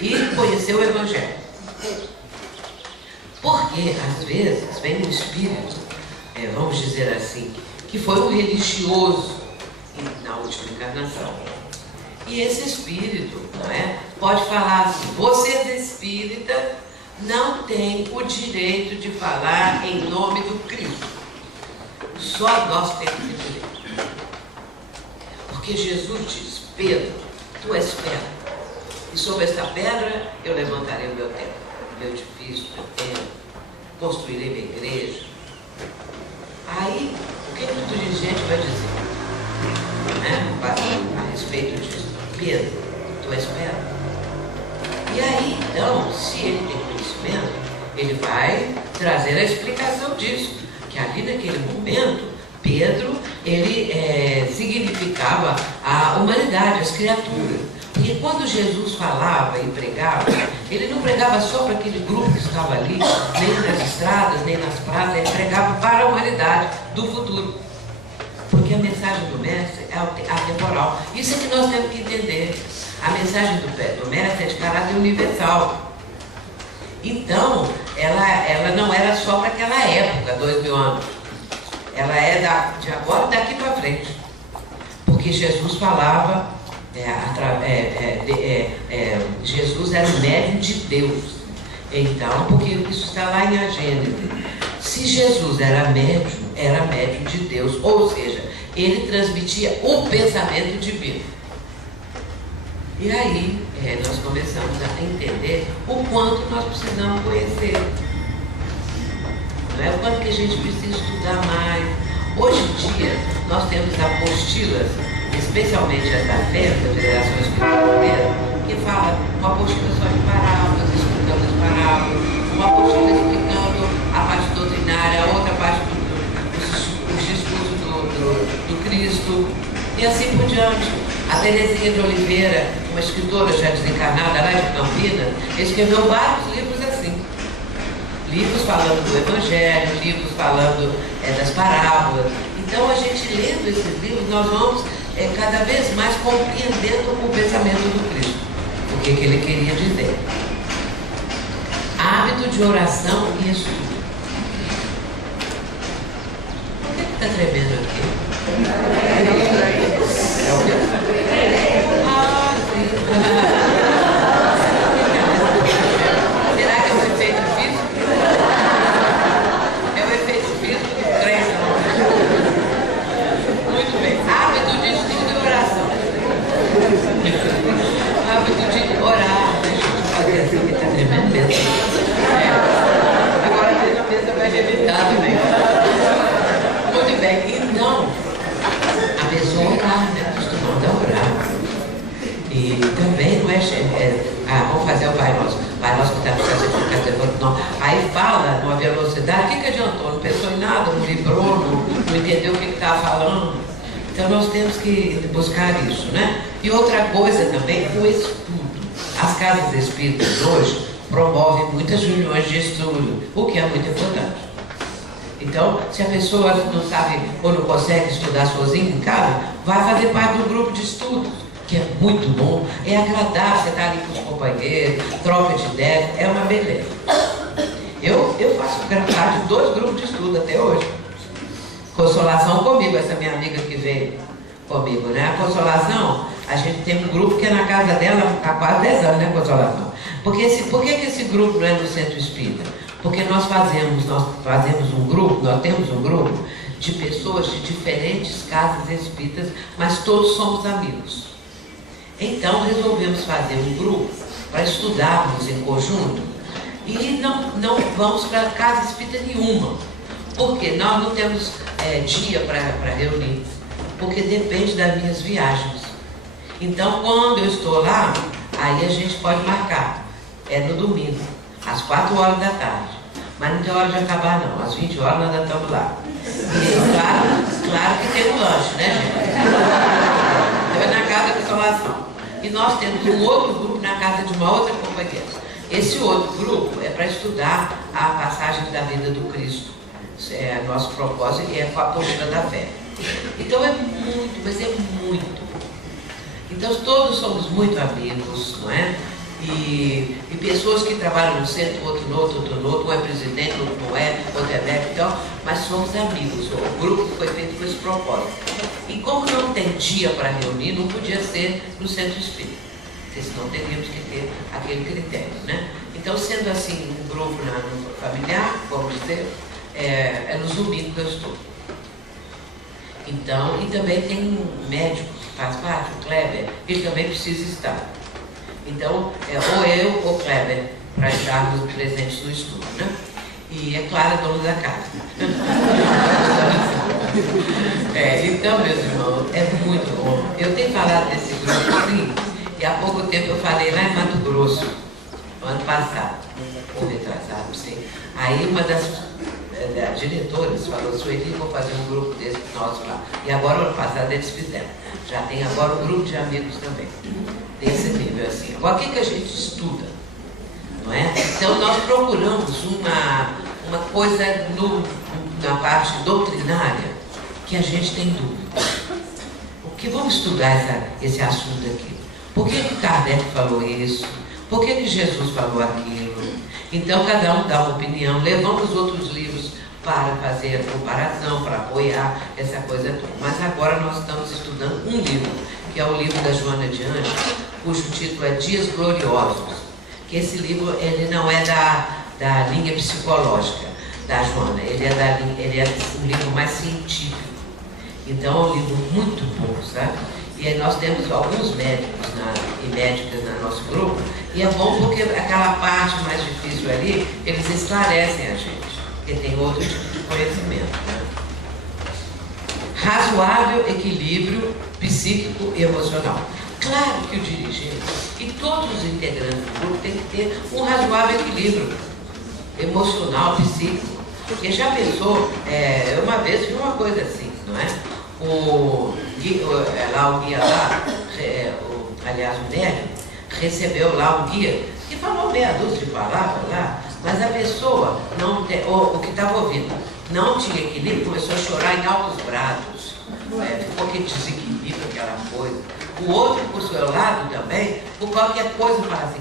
e conhecer o evangelho. Porque às vezes vem um espírito, vamos dizer assim, que foi um religioso na última encarnação. E esse espírito, não é, pode falar assim, vocês espíritas não têm o direito de falar em nome do Cristo. Só nós temos esse direito. Porque Jesus diz, Pedro, tu és pedra, e sobre esta pedra eu levantarei o meu templo, meu edifício, meu templo, construirei minha igreja. Aí, o que o dirigente vai dizer? A respeito disso, Pedro, tu és pedra. Então, se ele tem conhecimento, ele vai trazer a explicação disso, que ali naquele momento, Pedro, ele significava a humanidade, as criaturas. Porque quando Jesus falava e pregava, ele não pregava só para aquele grupo que estava ali, nem nas estradas, nem nas praças, ele pregava para a humanidade do futuro. Porque a mensagem do Mestre é atemporal. Isso é que nós temos que entender. A mensagem do Mestre é de caráter universal. Então, ela não era só para aquela época, 2000 anos. Ela é de agora e daqui para frente. Porque Jesus falava, Jesus era o médium de Deus. Então, porque isso está lá em Gênesis. Se Jesus era médium de Deus, ou seja, ele transmitia o pensamento divino. E aí, nós começamos a entender o quanto nós precisamos conhecer. Não é o quanto que a gente precisa estudar mais. Hoje em dia, nós temos apostilas, especialmente as da FEB, da Federação Espírita Brasileira, que fala uma apostila só de parábolas, explicando as parábolas, uma apostila explicando a parte doutrinária, a outra parte dos discursos do Cristo, e assim por diante. A Terezinha de Oliveira, uma escritora já desencarnada lá de Campinas, escreveu vários livros assim. Livros falando do Evangelho, livros falando das parábolas. Então, a gente lendo esses livros, nós vamos cada vez mais compreendendo o pensamento do Cristo. O que ele queria dizer. Hábito de oração e estudo. Por que está tremendo aqui? É o quê? Ah, sim. Será que é o efeito físico? É o efeito físico do trem, não? Muito bem. Hábito de estudo e oração. Hábito de orar. Deixa eu fazer assim que está tremendo mesmo. Agora a mesa vai levitar também. Muito bem. Então, a pessoa orar, né? Acostumada a orar. E também não vamos fazer o Pai Nosso. Pai Nosso que está no céu, santificado, não. Aí fala numa velocidade, o que adiantou? Não pensou em nada, não vibrou, não entendeu o que estava falando. Então nós temos que buscar isso, né? E outra coisa também, o estudo. As casas espíritas hoje promovem muitas reuniões de estudo, o que é muito importante. Então, se a pessoa não sabe ou não consegue estudar sozinha em casa, vai fazer parte do grupo de estudos, que é muito bom, é agradável, você está ali com os companheiros, troca de ideias, é uma beleza. Eu faço parte de 2 grupos de estudo até hoje. Consolação comigo, essa minha amiga que veio comigo, né? A Consolação, a gente tem um grupo que é na casa dela há quase 10 anos, né, Consolação? Por que que esse grupo não é no Centro Espírita? Porque nós fazemos um grupo, nós temos um grupo de pessoas de diferentes casas espíritas, mas todos somos amigos. Então resolvemos fazer um grupo para estudarmos em conjunto e não vamos para casa espírita nenhuma, porque nós não temos dia para reunir, porque depende das minhas viagens. Então quando eu estou lá, aí a gente pode marcar, no domingo, às 4 horas da tarde. Mas não tem hora de acabar não, às 20 horas nós já estamos lá. E claro que tem um lanche, né, gente? Então é na casa de Consolação. E nós temos um outro grupo na casa de uma outra companheira. Esse outro grupo é para estudar a passagem da vida do Cristo. Nosso propósito é com a apostila da fé. Então é muito, mas é muito. Então todos somos muito amigos, não é? E pessoas que trabalham no centro, outro no outro, um é presidente, outro não é, outro é médico, então, mas somos amigos. O grupo foi feito com esse propósito. E como não tem dia para reunir, não podia ser no centro espírita, porque senão teríamos que ter aquele critério, né? Então, sendo assim, um grupo familiar, vamos dizer, é nos domingos que eu estou. Então, e também tem um médico que faz parte, o Kleber, ele também precisa estar. Então, ou eu ou Kleber, para estarmos presentes no estudo, né? E é claro, dono da casa. Então, meus irmãos, é muito bom. Eu tenho falado desse grupo assim, e há pouco tempo eu falei lá em Mato Grosso. ano passado, ou retrasado, sim. Aí uma das diretoras falou, Sueli, vou fazer um grupo desse nosso lá. E agora, ano passado, eles fizeram. Já tem agora um grupo de amigos também. Desse nível assim. Agora, o que a gente estuda? Não é? Então, nós procuramos uma coisa na parte doutrinária que a gente tem dúvida. Porque vamos estudar esse assunto aqui. Por que Kardec falou isso? Por que Jesus falou aquilo? Então, cada um dá uma opinião. Levamos outros livros para fazer a comparação, para apoiar essa coisa toda. Mas agora nós estamos estudando um livro, que é o livro da Joana de Ângeles, cujo título é Dias Gloriosos. Que esse livro ele não é da linha psicológica da Joana, ele é um livro mais científico. Então é um livro muito bom, sabe? E aí nós temos alguns médicos e médicas no nosso grupo, e é bom porque aquela parte mais difícil ali, eles esclarecem a gente, porque tem outro tipo de conhecimento, né? Razoável equilíbrio psíquico e emocional. Claro que o dirigente e todos os integrantes do grupo têm que ter um razoável equilíbrio emocional, psíquico. Porque já pensou, eu uma vez vi uma coisa assim, não é? O guia lá, aliás, o médium, recebeu lá um guia que falou meia dúzia de palavras lá, mas a pessoa, o que estava ouvindo, não tinha equilíbrio, começou a chorar em altos brados. Ficou aquele desequilíbrio, aquela coisa. O outro, por seu lado também, por qualquer coisa, fala assim,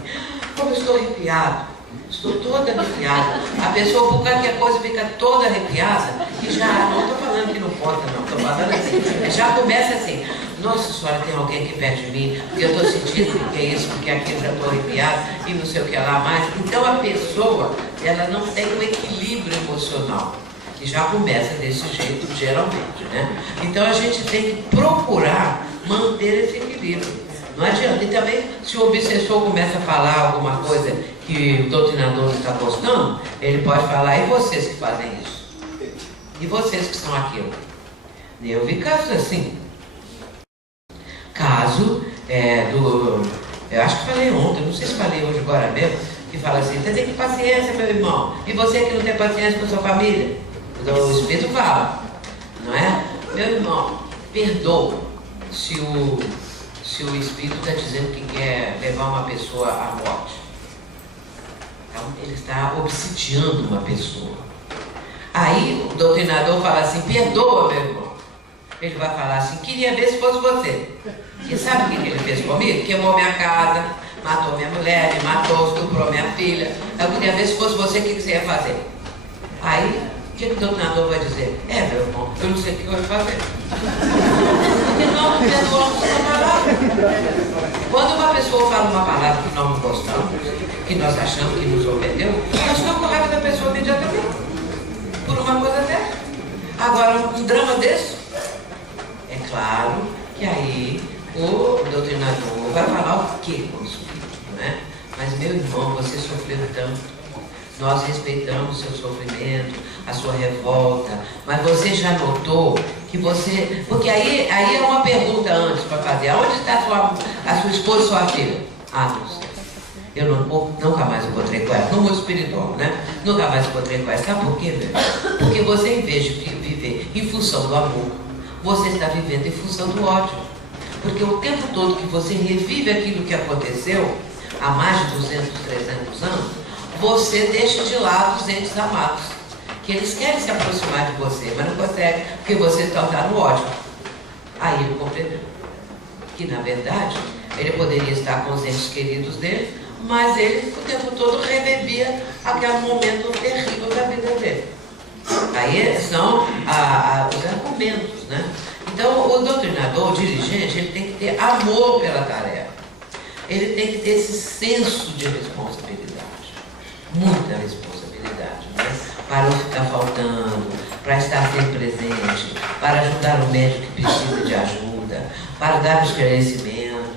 como eu estou arrepiado, estou toda arrepiada. A pessoa, por qualquer coisa, fica toda arrepiada e já, não estou falando que não pode, não, estou falando assim, já começa assim, nossa senhora, tem alguém aqui perto de mim, porque eu estou sentindo que é isso, porque aqui eu já estou arrepiada e não sei o que lá mais. Então a pessoa, ela não tem um equilíbrio emocional. E já começa desse jeito, geralmente, né? Então a gente tem que procurar manter esse equilíbrio. Não adianta. E também, se o obsessor começa a falar alguma coisa que o doutrinador não está gostando, ele pode falar, e vocês que fazem isso? E vocês que são aquilo? Eu vi casos assim. Caso eu acho que falei ontem, não sei se falei hoje agora mesmo, que fala assim, você tem que ter paciência, meu irmão. E você que não tem paciência com a sua família? Então o Espírito fala, não é? Meu irmão, perdoa se o Espírito está dizendo que quer levar uma pessoa à morte. Então, ele está obsidiando uma pessoa. Aí o doutrinador fala assim, perdoa, meu irmão. Ele vai falar assim, queria ver se fosse você. E sabe o que ele fez comigo? Queimou minha casa, matou minha mulher, me matou, estuprou minha filha. Eu queria ver se fosse você, o que você ia fazer? Aí, o que o doutrinador vai dizer? Meu irmão, eu não sei o que eu vou fazer. Porque nós não perdoamos essa palavra. Quando uma pessoa fala uma palavra que nós não gostamos, que nós achamos que nos ofendeu, nós ficamos com raiva da pessoa imediatamente. Por uma coisa dessa. Agora, um drama desse, é claro que aí o doutrinador vai falar o quê com o espírito, né? Mas, meu irmão, você sofreu tanto. Nós respeitamos o seu sofrimento, a sua revolta, mas você já notou que você... Porque aí é uma pergunta antes para fazer. Aonde está a sua esposa e sua filha? Não sei. Eu nunca mais encontrei com ela. No mundo espiritual, né? Nunca mais encontrei com ela. Sabe por quê, velho? Porque você, em vez de viver em função do amor, você está vivendo em função do ódio. Porque o tempo todo que você revive aquilo que aconteceu, há mais de 200, 300 anos, você deixa de lado os entes amados, que eles querem se aproximar de você, mas não conseguem, porque você está no ódio. Aí ele compreendeu que, na verdade, ele poderia estar com os entes queridos dele, mas ele o tempo todo revivia aquele momento terrível da vida dele. Aí são os argumentos, né? Então, o doutrinador, o dirigente, ele tem que ter amor pela tarefa. Ele tem que ter esse senso de responsabilidade. Muita responsabilidade, né? Para não ficar faltando, para estar sempre presente, para ajudar o médico que precisa de ajuda, para dar esclarecimento.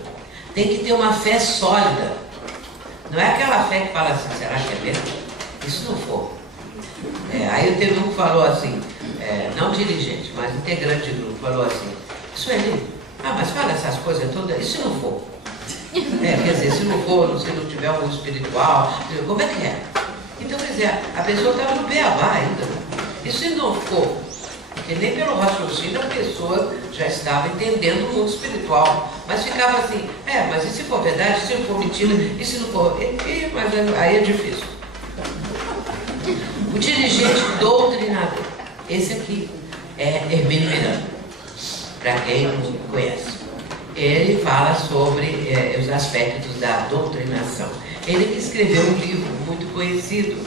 Tem que ter uma fé sólida. Não é aquela fé que fala assim, será que é mesmo? Isso não for. Aí teve um que falou assim, não dirigente, mas integrante de grupo, falou assim, Sueli, mas fala essas coisas todas, e se não for? Quer dizer, se não tiver um mundo espiritual, como é que é? Então, quer dizer, a pessoa estava no beabá ainda. E se não for? Porque nem pelo raciocínio a pessoa já estava entendendo o mundo espiritual. Mas ficava assim, mas e se for verdade, se não for mentira, e se não for? Mas aí é difícil. O dirigente doutrinador. Esse aqui é Hermínio Miranda, para quem não conhece. Ele fala sobre os aspectos da doutrinação. Ele que escreveu um livro muito conhecido,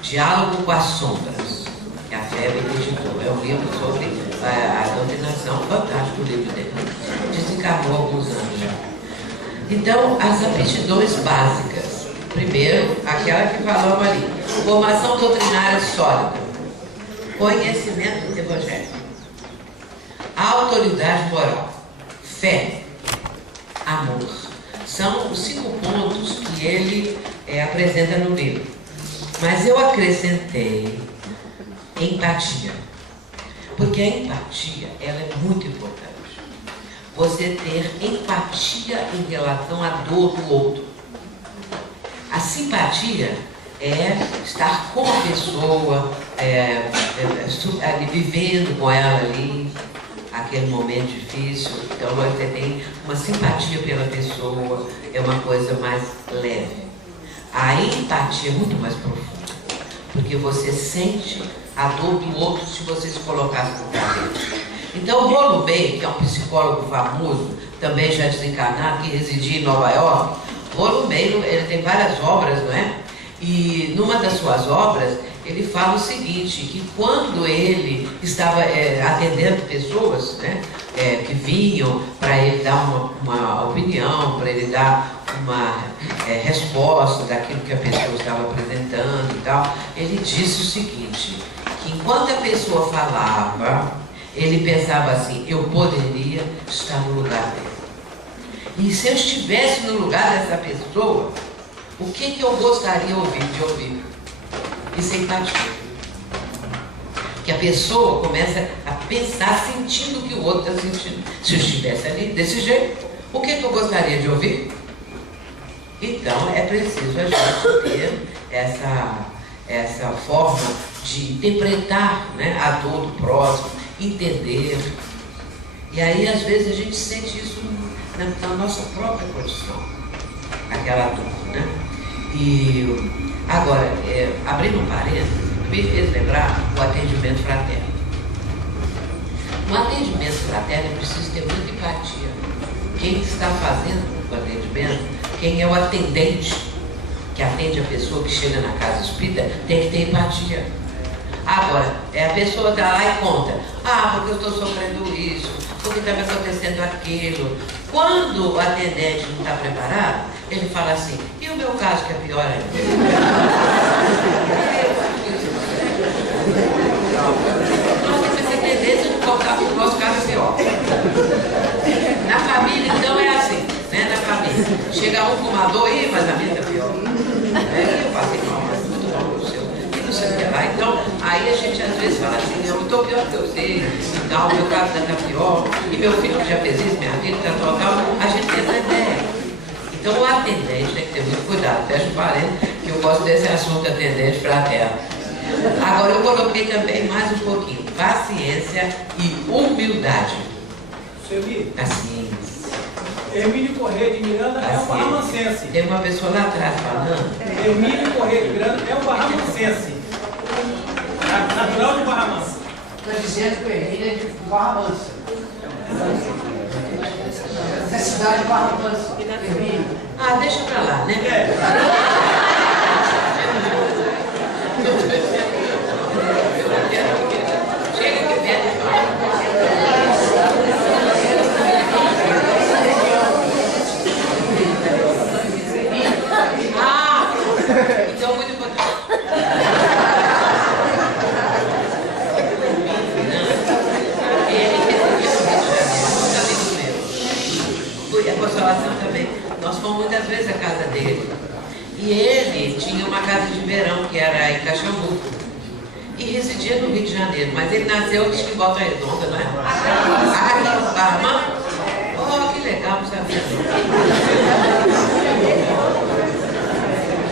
Diálogo com as Sombras. A FEB editou. É um livro sobre a doutrinação, fantástico o livro dele. Desencarnou há alguns anos já. Então, as aptidões básicas. Primeiro, aquela que falamos ali. Formação doutrinária sólida. Conhecimento do Evangelho. Autoridade moral. Fé. Amor. São os 5 pontos que ele apresenta no livro. Mas eu acrescentei empatia. Porque a empatia, ela é muito importante. Você ter empatia em relação à dor do outro. A simpatia é estar com a pessoa, vivendo com ela ali, aquele momento difícil. Então você tem uma simpatia pela pessoa, é uma coisa mais leve. A empatia é muito mais profunda, porque você sente a dor do outro se você se colocasse no lugar dele. Então o Rollo May, que é um psicólogo famoso, também já desencarnado, que residia em Nova York, Rollo May, ele tem várias obras, não é? E numa das suas obras, ele fala o seguinte, que quando ele estava atendendo pessoas, né, que vinham para ele dar uma opinião, para ele dar uma resposta daquilo que a pessoa estava apresentando e tal, ele disse o seguinte, que enquanto a pessoa falava, ele pensava assim, eu poderia estar no lugar dele. E se eu estivesse no lugar dessa pessoa, o que eu gostaria de ouvir? Isso é empatia. Que a pessoa começa a pensar sentindo o que o outro está sentindo. Se eu estivesse ali, desse jeito, o que eu gostaria de ouvir? Então, é preciso a gente ter essa forma de interpretar, né, a dor do próximo, entender. E aí, às vezes, a gente sente isso na nossa própria condição, aquela dor, né? E agora, abrindo um parênteses, me fez lembrar o atendimento fraterno. No atendimento fraterno é preciso ter muita empatia. Quem está fazendo o atendimento, quem é o atendente que atende a pessoa que chega na casa espírita, tem que ter empatia. Agora, a pessoa está lá e conta, porque eu estou sofrendo isso, porque está me acontecendo aquilo. Quando o atendente não está preparado, ele fala assim, e o meu caso que é pior ainda? Nós temos essa tendência de colocar o nosso caso é pior. Na família, então, é assim, né? Na família. Chega um fumador, mas a minha está pior. Eu passei mal, mas muito mal no seu. E não sei o que lá. Então, aí a gente às vezes fala assim, eu estou pior que você, e tal, meu caso está pior, e meu filho que já fez isso, minha filha está tal, a gente tem essa ideia. Então o atendente tem que ter muito cuidado, fecha o parênteses, que eu gosto desse assunto atendente fraterno. Agora eu coloquei também mais um pouquinho, paciência e humildade. Paciência. Hermínio Corrêa de Miranda é um barramancense. Tem uma pessoa lá atrás falando. Hermínio Corrêa de Miranda é um barramancense. Natural de Barra Mansa. Está dizendo que o Hermínio é de Barra Mansa. Da cidade de Barra Mansa. Hermínio. Deixa pra lá, né? Chega aqui perto. Então, muito importante. A Consolação também. Nós fomos muitas vezes à casa dele. E ele tinha uma casa de verão, que era em Caxambu. E residia no Rio de Janeiro. Mas ele nasceu em Volta Redonda, não é? Aqui no Barra. Oh, que legal. legal, não sabia não.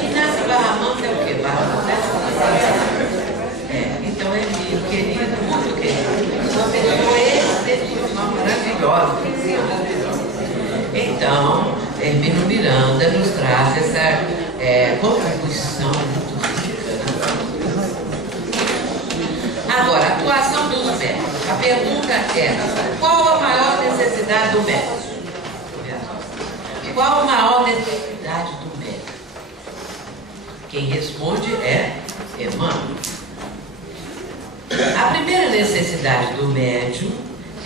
Inácio Barra Mansa é o quê? Barra Mansa? Então é lindo, querido, muito querido. Uma pessoa excepcional, maravilhosa. Então, Hermínio Miranda nos traz essa contribuição muito rica. Né? Agora, a atuação dos médicos. A pergunta é: qual a maior necessidade do médico? Qual a maior necessidade do médico? Quem responde é Emmanuel. A primeira necessidade do médium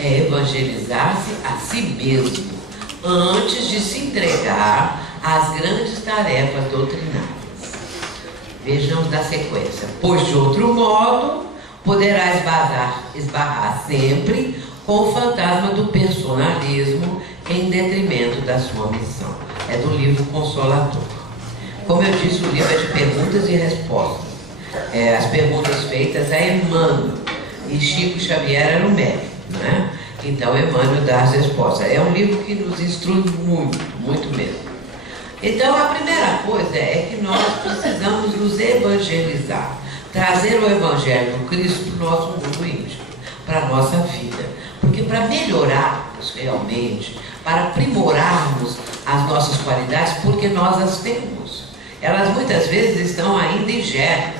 é evangelizar-se a si mesmo antes de se entregar às grandes tarefas doutrinárias. Vejamos na sequência. Pois de outro modo poderá esbarrar sempre com o fantasma do personalismo em detrimento da sua missão. É do livro Consolador. Como eu disse, o livro é de perguntas e respostas. As perguntas feitas a Emmanuel, e Chico Xavier era o médico, né? Então Emmanuel dá as respostas. É um livro que nos instrui muito, muito mesmo. Então a primeira coisa é que nós precisamos nos evangelizar, trazer o Evangelho do Cristo para o nosso mundo íntimo, para a nossa vida. Porque para melhorarmos realmente, para aprimorarmos as nossas qualidades, porque nós as temos, elas muitas vezes estão ainda em germe.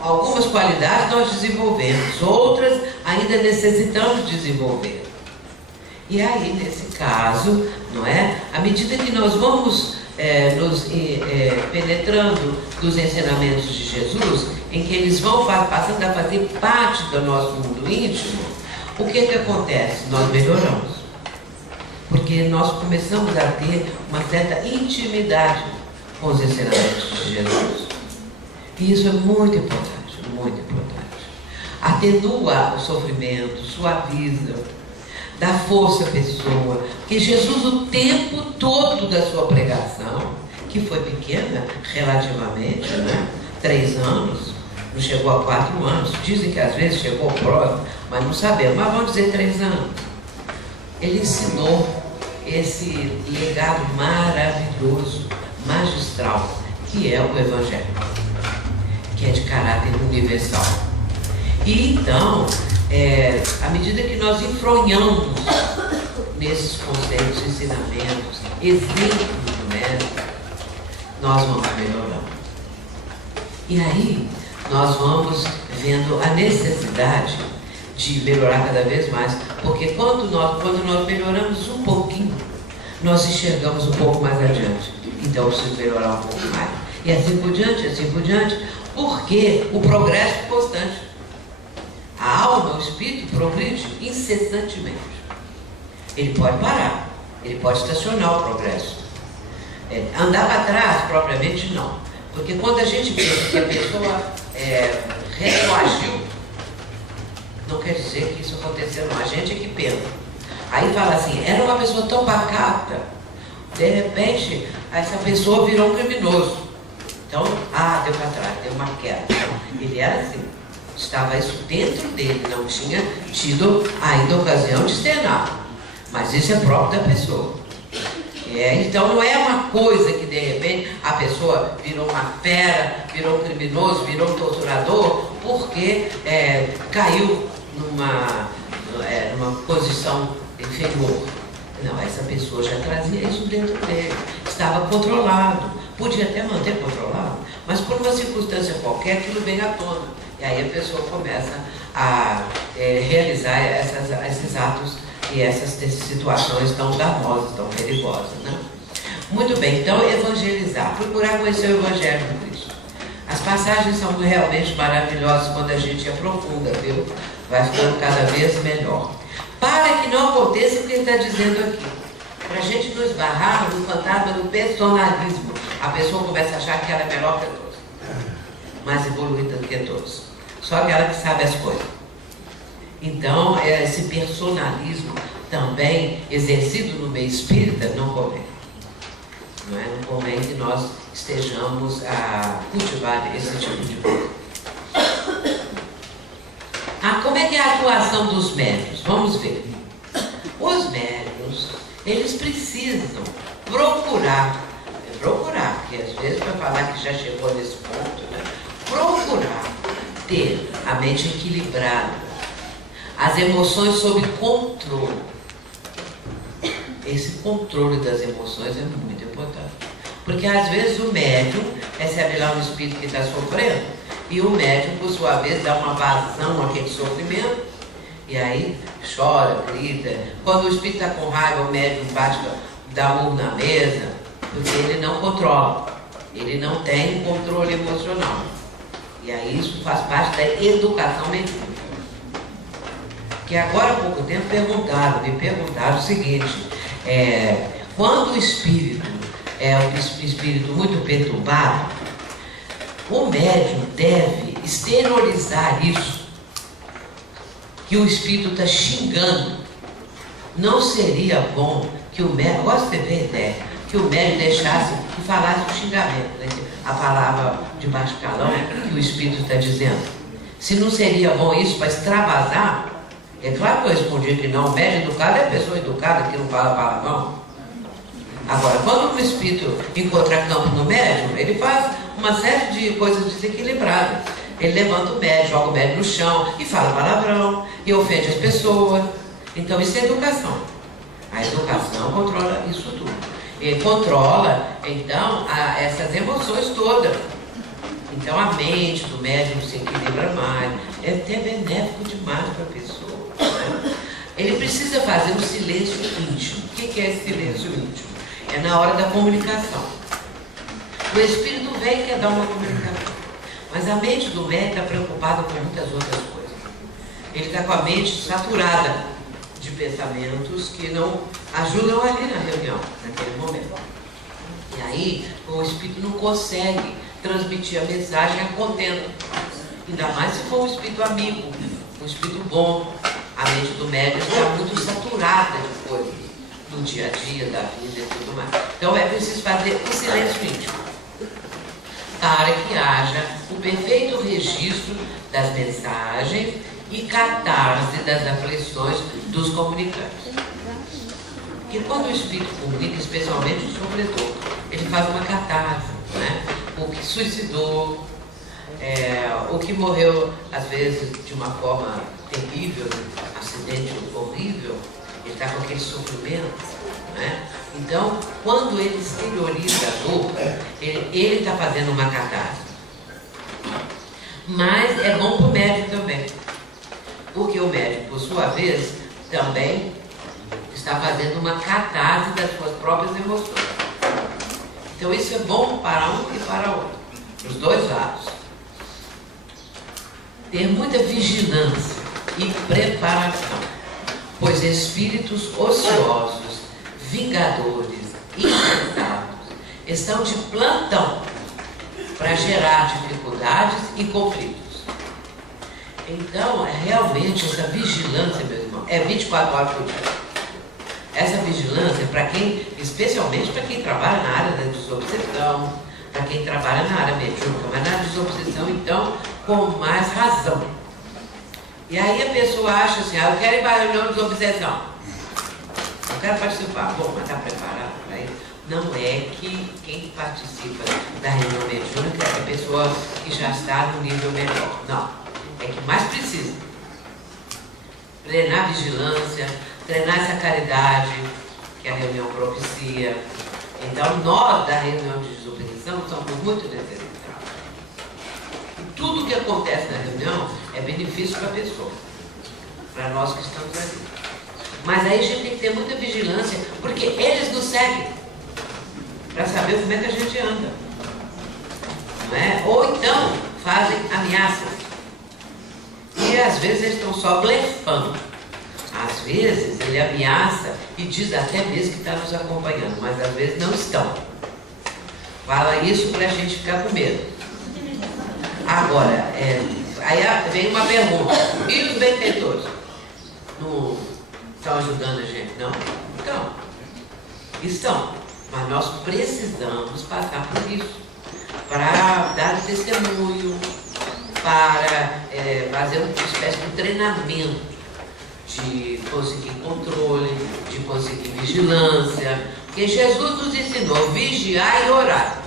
Algumas qualidades nós desenvolvemos, outras ainda necessitamos desenvolver. E aí, nesse caso, não é? À medida que nós vamos nos penetrando nos ensinamentos de Jesus, em que eles vão passando a fazer parte do nosso mundo íntimo, o que acontece? Nós melhoramos. Porque nós começamos a ter uma certa intimidade com os ensinamentos de Jesus. E isso é muito importante, muito importante. Atenua o sofrimento, suaviza, dá força à pessoa. Porque Jesus, o tempo todo da sua pregação, que foi pequena relativamente, né? 3 anos, não chegou a 4 anos, dizem que às vezes chegou próximo, mas não sabemos, mas vamos dizer 3 anos. Ele ensinou esse legado maravilhoso, magistral, que é o Evangelho, que é de caráter universal. E então, à medida que nós enfronhamos nesses conceitos, ensinamentos, exemplos do médico, nós vamos melhorando. E aí, nós vamos vendo a necessidade de melhorar cada vez mais, porque quando nós melhoramos um pouquinho, nós enxergamos um pouco mais adiante. Então, eu preciso melhorar um pouco mais. E assim por diante, porque o progresso é constante. A alma, o espírito, progride incessantemente. Ele pode parar, ele pode estacionar o progresso. Andar para trás, propriamente, não. Porque quando a gente pensa que a pessoa retroagiu, não quer dizer que isso aconteceu, não. A gente é que pensa. Aí fala assim, era uma pessoa tão pacata, de repente, essa pessoa virou um criminoso. Então, deu para trás, deu uma queda. Ele era assim, estava isso dentro dele, não tinha tido ainda ocasião de externar. Mas isso é próprio da pessoa. Então não é uma coisa que de repente a pessoa virou uma fera, virou um criminoso, virou um torturador, porque caiu numa posição inferior. Não, essa pessoa já trazia isso dentro dele, estava controlado, podia até manter controlado, mas por uma circunstância qualquer aquilo vem à tona. E aí a pessoa começa a realizar esses atos e essas situações tão danosas, tão perigosas, né? Muito bem, então evangelizar, procurar conhecer o Evangelho do Cristo. As passagens são realmente maravilhosas quando a gente aprofunda, viu? Vai ficando cada vez melhor. Para que não aconteça o que ele está dizendo aqui. Para a gente não esbarrar no fantasma do personalismo. A pessoa começa a achar que ela é melhor que todos, mais evoluída do que todos. Só aquela que sabe as coisas. Então, esse personalismo também exercido no meio espírita não convém. Não convém que nós estejamos a cultivar esse tipo de coisa. Como é que é a atuação dos médiuns? Vamos ver. Os médiuns Eles precisam procurar, porque às vezes para falar que já chegou nesse ponto, né? Procurar ter a mente equilibrada, as emoções sob controle. Esse controle das emoções é muito importante. Porque às vezes o médium recebe lá um espírito que está sofrendo e o médium, por sua vez, dá uma vazão àquele sofrimento e aí chora, grita. Quando o espírito está com raiva, o médium bate, dá murro na mesa, porque ele não controla, ele não tem um controle emocional. E aí isso faz parte da educação mental. Que agora há pouco tempo me perguntaram o seguinte, quando o espírito é um espírito muito perturbado, o médium deve exteriorizar isso, que o espírito está xingando. Não seria bom que o médium, agora você vê a ideia, que o médium deixasse que falasse o xingamento, né? A palavra de baixo calão que o espírito está dizendo. Se não seria bom isso para extravasar, é claro que eu respondi que não. O médium educado é a pessoa educada que não fala palavrão. Agora, quando o espírito encontra campo no médium, ele faz uma série de coisas desequilibradas. Ele levanta o médium, joga o médium no chão e fala palavrão e ofende as pessoas. Então isso é educação. A educação controla isso tudo. E controla, então, essas emoções todas. Então a mente do médium se equilibra mais. É até benéfico demais para a pessoa. Ele precisa fazer um silêncio íntimo. O que é esse silêncio íntimo? É na hora da comunicação. O espírito vem e quer dar uma comunicação. Mas a mente do médium está preocupada com muitas outras coisas. Ele está com a mente saturada de pensamentos que não ajudam ali na reunião, naquele momento. E aí o espírito não consegue transmitir a mensagem a contento. Ainda mais se for um espírito amigo, um espírito bom. A mente do médium está muito saturada de coisas do dia a dia, da vida e tudo mais. Então é preciso fazer um silêncio íntimo para que haja o perfeito registro das mensagens e catarse das aflições dos comunicantes. Porque quando o espírito comunica, especialmente o sofredor, ele faz uma catarse, né? O que suicidou, o que morreu, às vezes, de uma forma terrível, acidente horrível, ele está com aquele sofrimento, né? Então, quando ele exterioriza a dor, ele está fazendo uma catarse. Mas é bom para o médium também, porque o médium, por sua vez, também está fazendo uma catarse das suas próprias emoções. Então isso é bom para um e para o outro, os dois lados. Ter muita vigilância e preparação, pois espíritos ociosos, vingadores, insensatos, estão de plantão para gerar dificuldades e conflitos. Então, realmente, essa vigilância, meu irmão, é 24 horas por dia. Essa vigilância, para quem, especialmente para quem trabalha na área da desobsessão, para quem trabalha na área mediúnica, mas na desobsessão, então, com mais razão. E aí a pessoa acha assim, eu quero ir para a reunião de desobsessão. Eu quero participar. Bom, mas está preparado para isso? Não é que quem participa da reunião mediúnica é a pessoa que já está no nível melhor. Não. É que mais precisa. Treinar a vigilância, treinar essa caridade que a reunião propicia. Então, nós da reunião de desobsessão somos muito necessitados. E tudo que acontece na reunião é benefício para a pessoa, para nós que estamos ali. Mas aí a gente tem que ter muita vigilância, porque eles nos seguem para saber como é que a gente anda. Não é? Ou então fazem ameaças. E às vezes eles estão só blefando. Às vezes ele ameaça e diz até mesmo que está nos acompanhando, mas às vezes não estão. Fala isso para a gente ficar com medo. Agora, aí vem uma pergunta. E os benfeitores? Não estão ajudando a gente? Não? Então, estão. Mas nós precisamos passar por isso. Para dar testemunho, para fazer uma espécie de treinamento de conseguir controle, de conseguir vigilância. Porque Jesus nos ensinou vigiar e orar.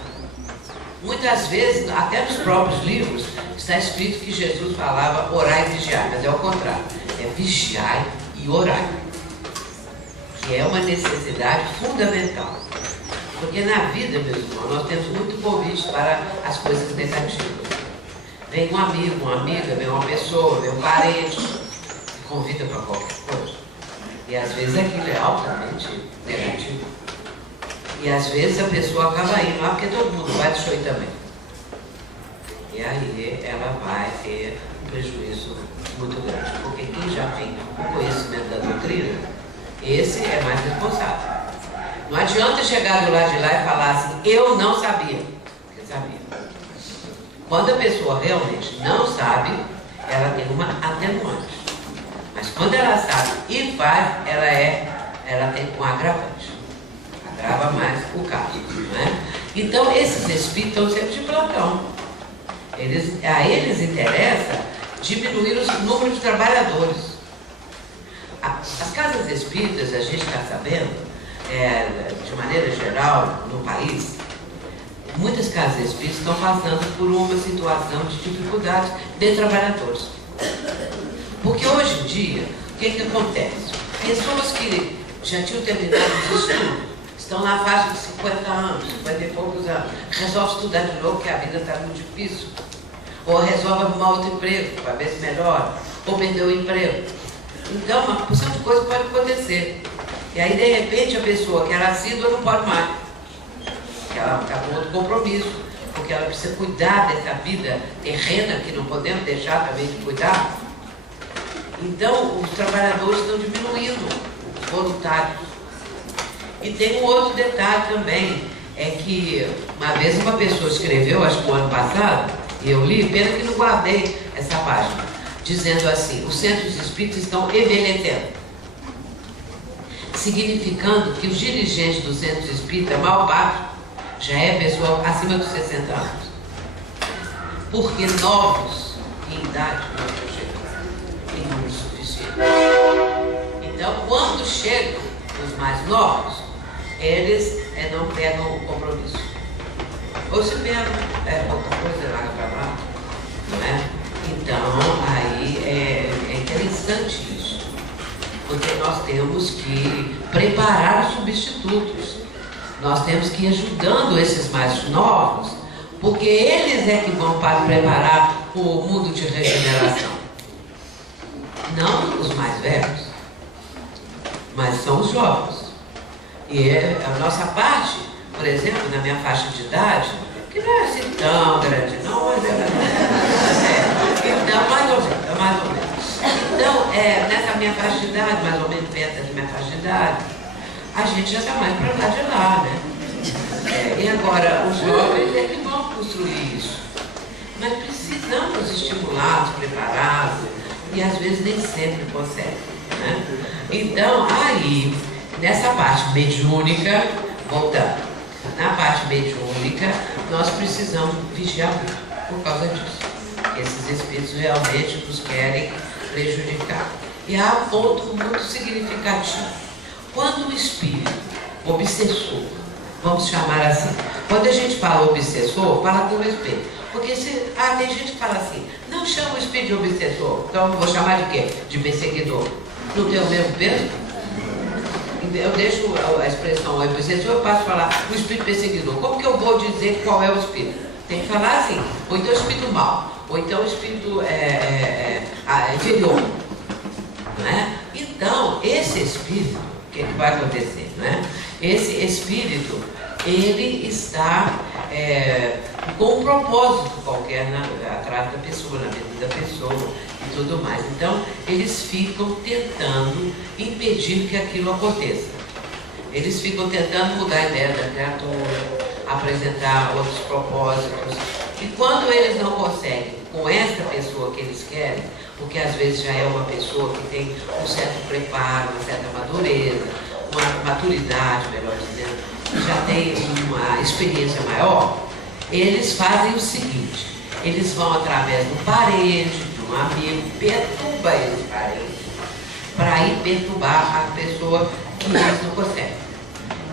Muitas vezes, até nos próprios livros, está escrito que Jesus falava orar e vigiar, mas é o contrário. É vigiar e orar, que é uma necessidade fundamental. Porque na vida, meus irmãos, nós temos muito convite para as coisas negativas. Vem um amigo, uma amiga, vem uma pessoa, vem um parente, que convida para qualquer coisa. E às vezes aquilo é altamente negativo. E às vezes a pessoa acaba indo lá porque todo mundo vai, deixa eu ir também. E aí ela vai ter um prejuízo muito grande. Porque quem já tem o conhecimento da doutrina, esse é mais responsável. Não adianta chegar do lado de lá e falar assim, eu não sabia. Porque sabia. Quando a pessoa realmente não sabe, ela tem uma atenuante. Mas quando ela sabe e faz, ela tem um agravante. Agrava mais o caso, né? Então, esses espíritos estão sempre de plantão. A eles interessa diminuir o número de trabalhadores. As casas espíritas, a gente está sabendo, de maneira geral, no país, muitas casas espíritas estão passando por uma situação de dificuldade de trabalhadores. Porque hoje em dia, o que acontece? Pessoas que já tinham terminado os estudos, estão na faixa de 50 anos, 50 e poucos anos, resolve estudar de novo porque a vida está muito difícil, ou resolve arrumar outro emprego para ver se melhora, ou perdeu o emprego. Então, uma porção de coisas pode acontecer. E aí, de repente, a pessoa que era assídua não pode mais, porque ela está com outro compromisso, porque ela precisa cuidar dessa vida terrena que não podemos deixar também de cuidar. Então, os trabalhadores estão diminuindo, os voluntários. E tem um outro detalhe também, é que uma vez uma pessoa escreveu, acho que o ano passado, e eu li, pena que não guardei essa página, dizendo assim, os centros espíritas estão envelhecendo, significando que os dirigentes dos centros espíritas, a maior parte, já é pessoa acima dos 60 anos. Porque novos em idade não estão chegando em número suficiente. Então, quando chegam os mais novos, eles não pegam o compromisso. Ou se pegam outra coisa lá para lá, não é? Então, aí é interessante isso. Porque nós temos que preparar os substitutos. Nós temos que ir ajudando esses mais novos, porque eles é que vão para preparar o mundo de regeneração. Não os mais velhos, mas são os jovens. E a nossa parte, por exemplo, na minha faixa de idade, que não é assim tão grande, não, mas então, mais ou menos. Então, nessa minha faixa de idade, mais ou menos perto da minha faixa de idade, a gente já está mais para lá de lá, né? E agora, os jovens é que vão construir isso. Mas precisamos estimulá-los, prepará-los, e às vezes nem sempre conseguem, né? Então, aí, nessa parte mediúnica, voltando, na parte mediúnica, nós precisamos vigiar por causa disso. Esses espíritos realmente nos querem prejudicar. E há um ponto muito significativo. Quando o espírito obsessor, vamos chamar assim, quando a gente fala obsessor, fala com respeito. Porque tem gente que fala assim, não chama o espírito de obsessor, então eu vou chamar de quê? De perseguidor. Não tem o mesmo peso? Eu deixo a expressão obsessor, eu passo a falar o espírito perseguidor. Como que eu vou dizer qual é o espírito? Tem que falar assim, ou então o espírito mau, ou então o espírito inferior. Né? Então, esse espírito, o que vai acontecer? Né? Esse espírito, ele está com um propósito qualquer atrás da pessoa, na vida da pessoa e tudo mais. Então, eles ficam tentando impedir que aquilo aconteça. Eles ficam tentando mudar a ideia da criatura, apresentar outros propósitos. E quando eles não conseguem com essa pessoa que eles querem, porque às vezes já é uma pessoa que tem um certo preparo, uma certa madureza, uma maturidade, melhor dizendo, já tem uma experiência maior, eles fazem o seguinte, eles vão através do parente, de um amigo, perturba esse parente, para perturbar a pessoa que eles não conseguem.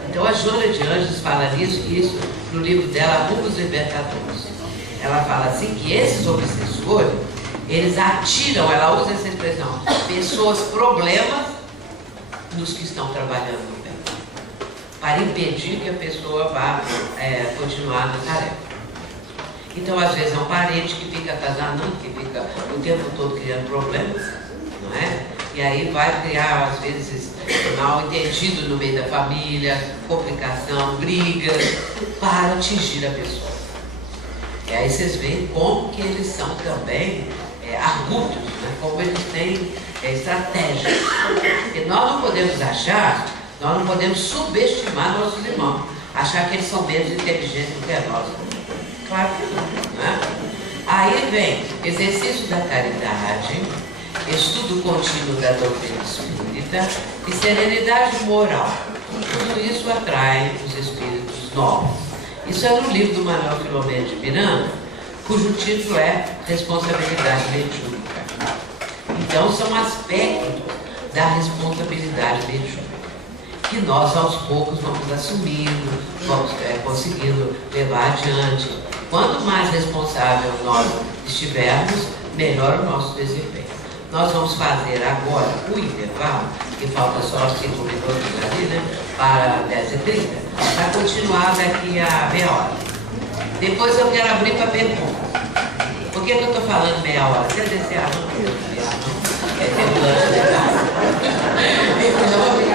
Então a Joana de Anjos fala isso no livro dela, Rumos Libertadores. Ela fala assim que esses obsessores, eles atiram, ela usa essa expressão, pessoas problemas nos que estão trabalhando no bem, para impedir que a pessoa vá continuar na tarefa. Então, às vezes, é um parente que fica atazanando, que fica o tempo todo criando problemas, não é? E aí vai criar, às vezes, mal entendido no meio da família, complicação, brigas, para atingir a pessoa. E aí vocês veem como que eles são também argutos, né? Como eles têm estratégias. E nós não podemos achar, nós não podemos subestimar nossos irmãos, achar que eles são menos inteligentes do que nós. Claro que não, né? Aí vem exercício da caridade, estudo contínuo da doutrina espírita e serenidade moral. Tudo isso atrai os espíritos novos. Isso é no livro do Manuel Filomeno de Miranda, cujo título é Responsabilidade Mediúnica. Então, são aspectos da responsabilidade mediúnica que nós, aos poucos, vamos assumindo, vamos conseguindo levar adiante. Quanto mais responsável nós estivermos, melhor o nosso desempenho. Nós vamos fazer agora o intervalo, que falta só 5 minutos ali, né, para 10h30, para continuar daqui a meia hora. Depois eu quero abrir para perguntas. Por que eu estou falando meia hora? Quer dizer, não, é ter um lanche de casa. Então,